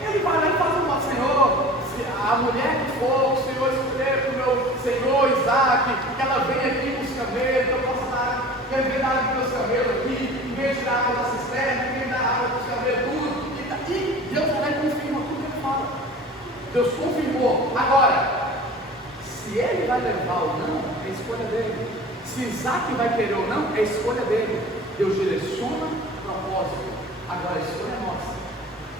Ele vai lá e faz um voto: Senhor, se a mulher que for, o Senhor escolher para o meu Senhor Isaac, que ela venha aqui com os camelos, que eu possa dar, beber água dos meus camelos aqui, em vez de tirar água da cisterna, em vez de dar água dos camelos, tudo. E Deus também confirma tudo que ele fala. Deus confirmou. Agora, se ele vai levar ou não, é escolha dele. Se Isaac vai querer ou não, é escolha dele. Deus direciona o propósito. Agora a escolha é nossa.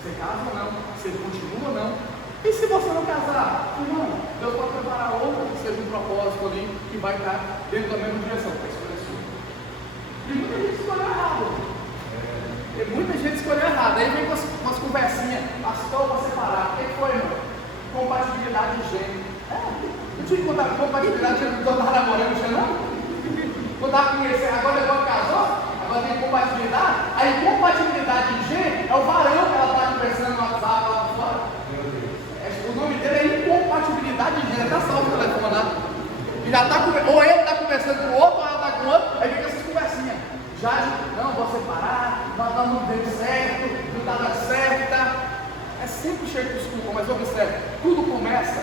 Você casa ou não, você continua ou não. E se você não casar, irmão, Deus pode preparar outro que seja um propósito ali, que vai estar dentro da mesma direção. A escolha é sua. E muita gente escolheu errado. Muita gente escolheu errado. Aí vem com umas conversinhas: pastor, para separar. O que foi, irmão? Compatibilidade de gênero. Eu tinha que contar compatibilidade de gênero, não estava namorando, não tinha não? Quando estava conhecendo, agora depois casou, agora tem compatibilidade. Aí compatibilidade de gênero é o varão que ela está conversando no WhatsApp lá fora. O nome dele é incompatibilidade de gênero, está salvo o telefone lá. Já tá, ou ele está conversando com o outro, ou ela está com o outro, aí fica essas conversinhas. Já de, não, vou separar, não deu certo, não está dando certo, tá? É sempre cheio de desculpa, mas observe, tudo começa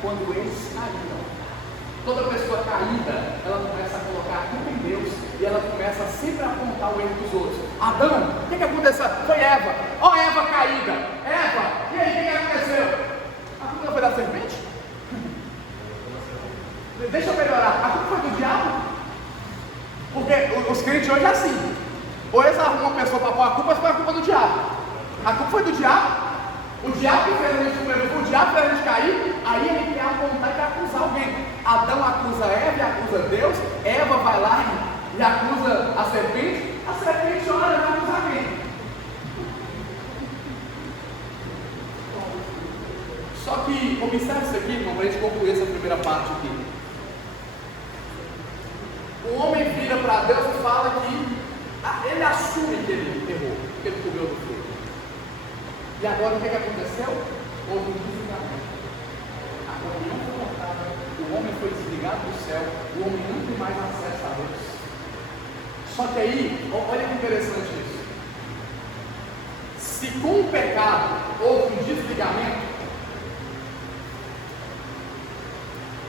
quando eles caíram. Toda pessoa caída, ela começa a colocar a culpa em Deus, e ela começa sempre a apontar o erro dos outros. Adão, o que aconteceu? Foi Eva. Ó, Eva caída. Eva, e aí, o que aconteceu? A culpa foi da serpente? Deixa eu melhorar, a culpa foi do diabo? Porque os crentes hoje é assim: ou eles arrumam uma pessoa para pôr a culpa, foi a culpa do diabo. A culpa foi do diabo. O diabo que fez a gente comer, o diabo fez a gente cair. Aí ele quer apontar e quer acusar alguém. Adão acusa Eva e acusa Deus. Eva vai lá e acusa a serpente. A serpente olha e vai acusar quem? Só que, observe isso aqui, irmão, para a gente concluir essa primeira parte aqui. O homem vira para Deus e fala que ele assume que ele errou, que ele comeu do fruto. E agora o que aconteceu? Houve um desligamento. A comunhão foi cortada, o homem foi desligado do céu, o homem não tem mais acesso a Deus. Só que aí, olha que interessante isso. Se com o pecado houve um desligamento,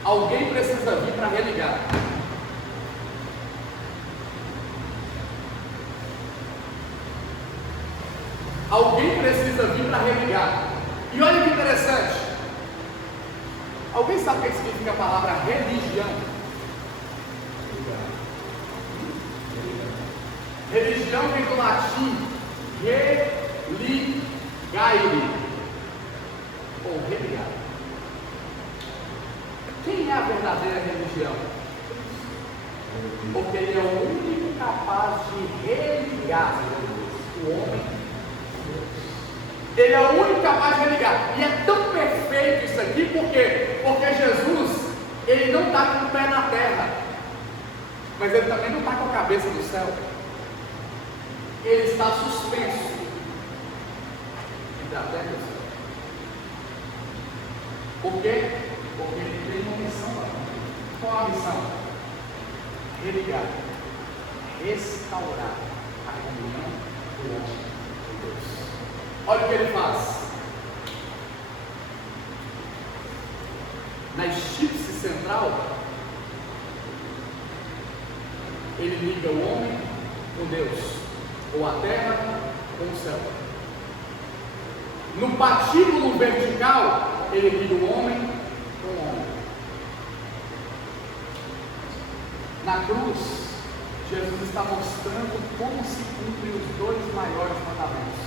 alguém precisa vir para religar. Alguém precisa vir para religar. E olha que interessante. Alguém sabe o que significa a palavra religião? Religião vem do latim religaire, ou religar. Quem é a verdadeira religião? Porque ele é o único capaz de religar o homem. Ele é o único capaz de religar. E é tão perfeito isso aqui, porque Jesus, ele não está com o pé na terra, mas ele também não está com a cabeça no céu. Ele está suspenso entre a terra e o céu. Por quê? Porque ele tem uma missão lá. Qual a missão? Religar, restaurar a comunhão do homem com Deus. Olha o que ele faz. Na estípice central, ele liga o homem com Deus, ou a terra com o céu. No patíbulo vertical, ele liga o homem com o homem. Na cruz, Jesus está mostrando como se cumprem os dois maiores mandamentos: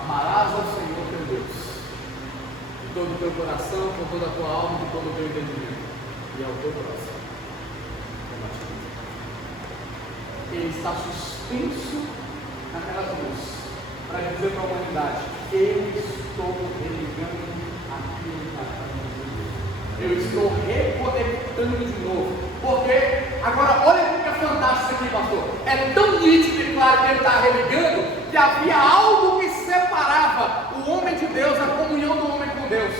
amarás ao Senhor teu Deus de todo o teu coração, com toda a tua alma, de todo o teu entendimento, e ao teu coração. Ele está suspenso naquelas luzes para dizer para a humanidade: eu estou religando aquilo que está fazendo. Eu estou reconectando de novo. Porque, agora, olha o que é fantástico aqui, pastor. É tão nítido e claro que ele está religando, que havia algo que separava o homem de Deus, a comunhão do homem com Deus.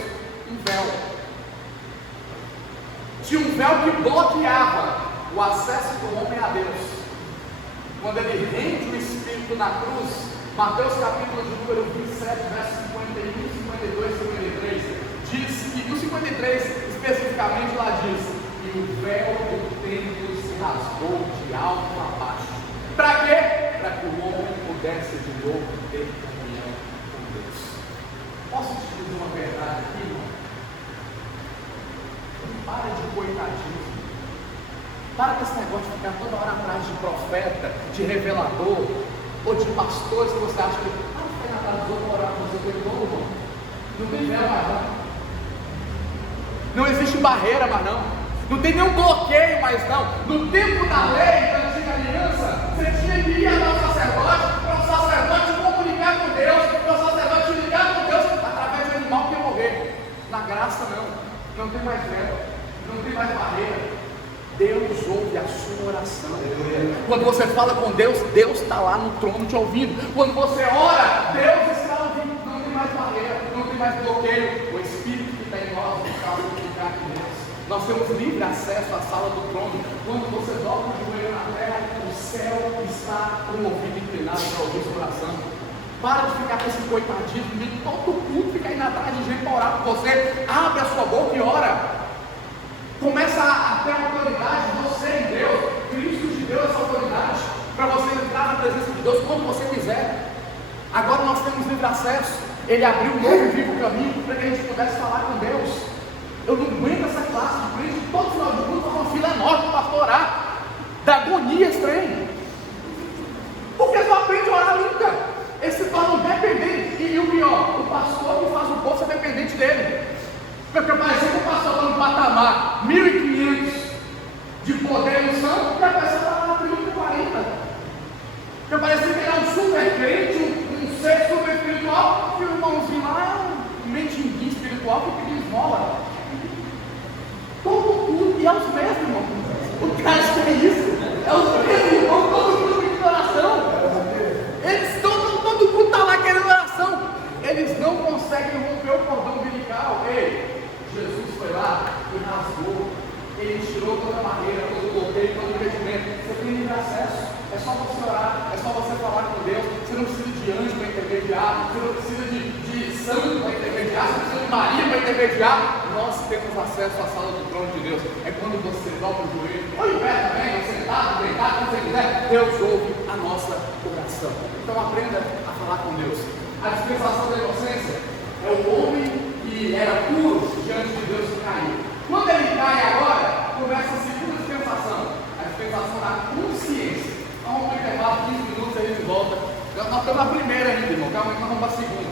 o acesso do homem a Deus. Quando ele rende o Espírito na cruz, Mateus capítulo de número 27, versos 51, 52 e 53, diz que no 53, especificamente lá diz, que o véu do templo se rasgou de alto a baixo. Para quê? Para que o homem pudesse de novo ter comunhão com Deus. Posso te dizer uma verdade aqui, irmão? Para de coitadismo. Para com esse negócio de ficar toda hora atrás de profeta, de revelador, ou de pastores que você acha que ficar na casa dos outros orar com você o tempo todo, irmão. Não tem véu mais não. Não existe barreira mais não. Não tem nenhum bloqueio mais não. No tempo da lei, da antiga aliança, você tinha que ir ao sacerdote, para o sacerdote comunicar com Deus, para o sacerdote ligar com Deus, através do animal que ia morrer. Na graça não. Não tem mais véu. Não tem mais barreira. Deus ouve a sua oração. Quando você fala com Deus, Deus está lá no trono te ouvindo. Quando você ora, Deus está ouvindo. Não tem mais barreira, não tem mais bloqueio. O Espírito que está em nós está a comunicar com Deus. Nós temos livre acesso à sala do trono. Quando você dobra o joelho na terra, o céu está com o ouvido inclinado para ouvir sua oração. Para de ficar com esse coitadismo de todo culto ficar indo atrás de gente para orar por você. Abre a sua boca e ora. Começa a ter autoridade, você em Deus, Cristo te deu essa autoridade, para você entrar na presença de Deus quando você quiser. Agora nós temos livre acesso, Ele abriu um novo e vivo caminho para que a gente pudesse falar com Deus. Eu não aguento essa classe de crente, todo final de culto uma fila enorme para orar, da agonia estranha, porque não aprende a orar nunca, eles se tornam dependentes, e o pior, o pastor que faz o povo ser dependente dele. Porque parecia que o pastor está no patamar 1.500 de poder e unção, e a pessoa está lá 30, 40. Porque parecia que ele era um super crente, um ser super espiritual, e o irmãozinho lá é um mendiguinho espiritual que pediu esmola. Todo mundo, e é os mesmos, irmão. O cara que é isso, é os mesmos, irmão, todo mundo pedindo oração. Eles todo mundo está lá querendo oração. Eles não conseguem romper o cordão umbilical. Ei! Jesus foi lá e rasgou, Ele tirou toda a barreira, todo o bloqueio, todo o impedimento. Você tem livre acesso, é só você orar, é só você falar com Deus. Você não precisa de anjo para intermediar, você não precisa de santo para intermediar, você não precisa de Maria para intermediar. Nós temos acesso à sala do trono de Deus. É quando você dobra o joelho, ou em pé também, ou sentado, deitado, como você quiser, Deus ouve a nossa oração. Então aprenda a falar com Deus. A dispensação da inocência é o homem que era puro diante de Deus que caiu. Quando ele cai agora, começa a segunda dispensação, a dispensação da consciência. Vamos para o intervalo, 15 minutos, aí a gente volta. Nós estamos na primeira ainda, irmão, calma aí, nós vamos para a segunda.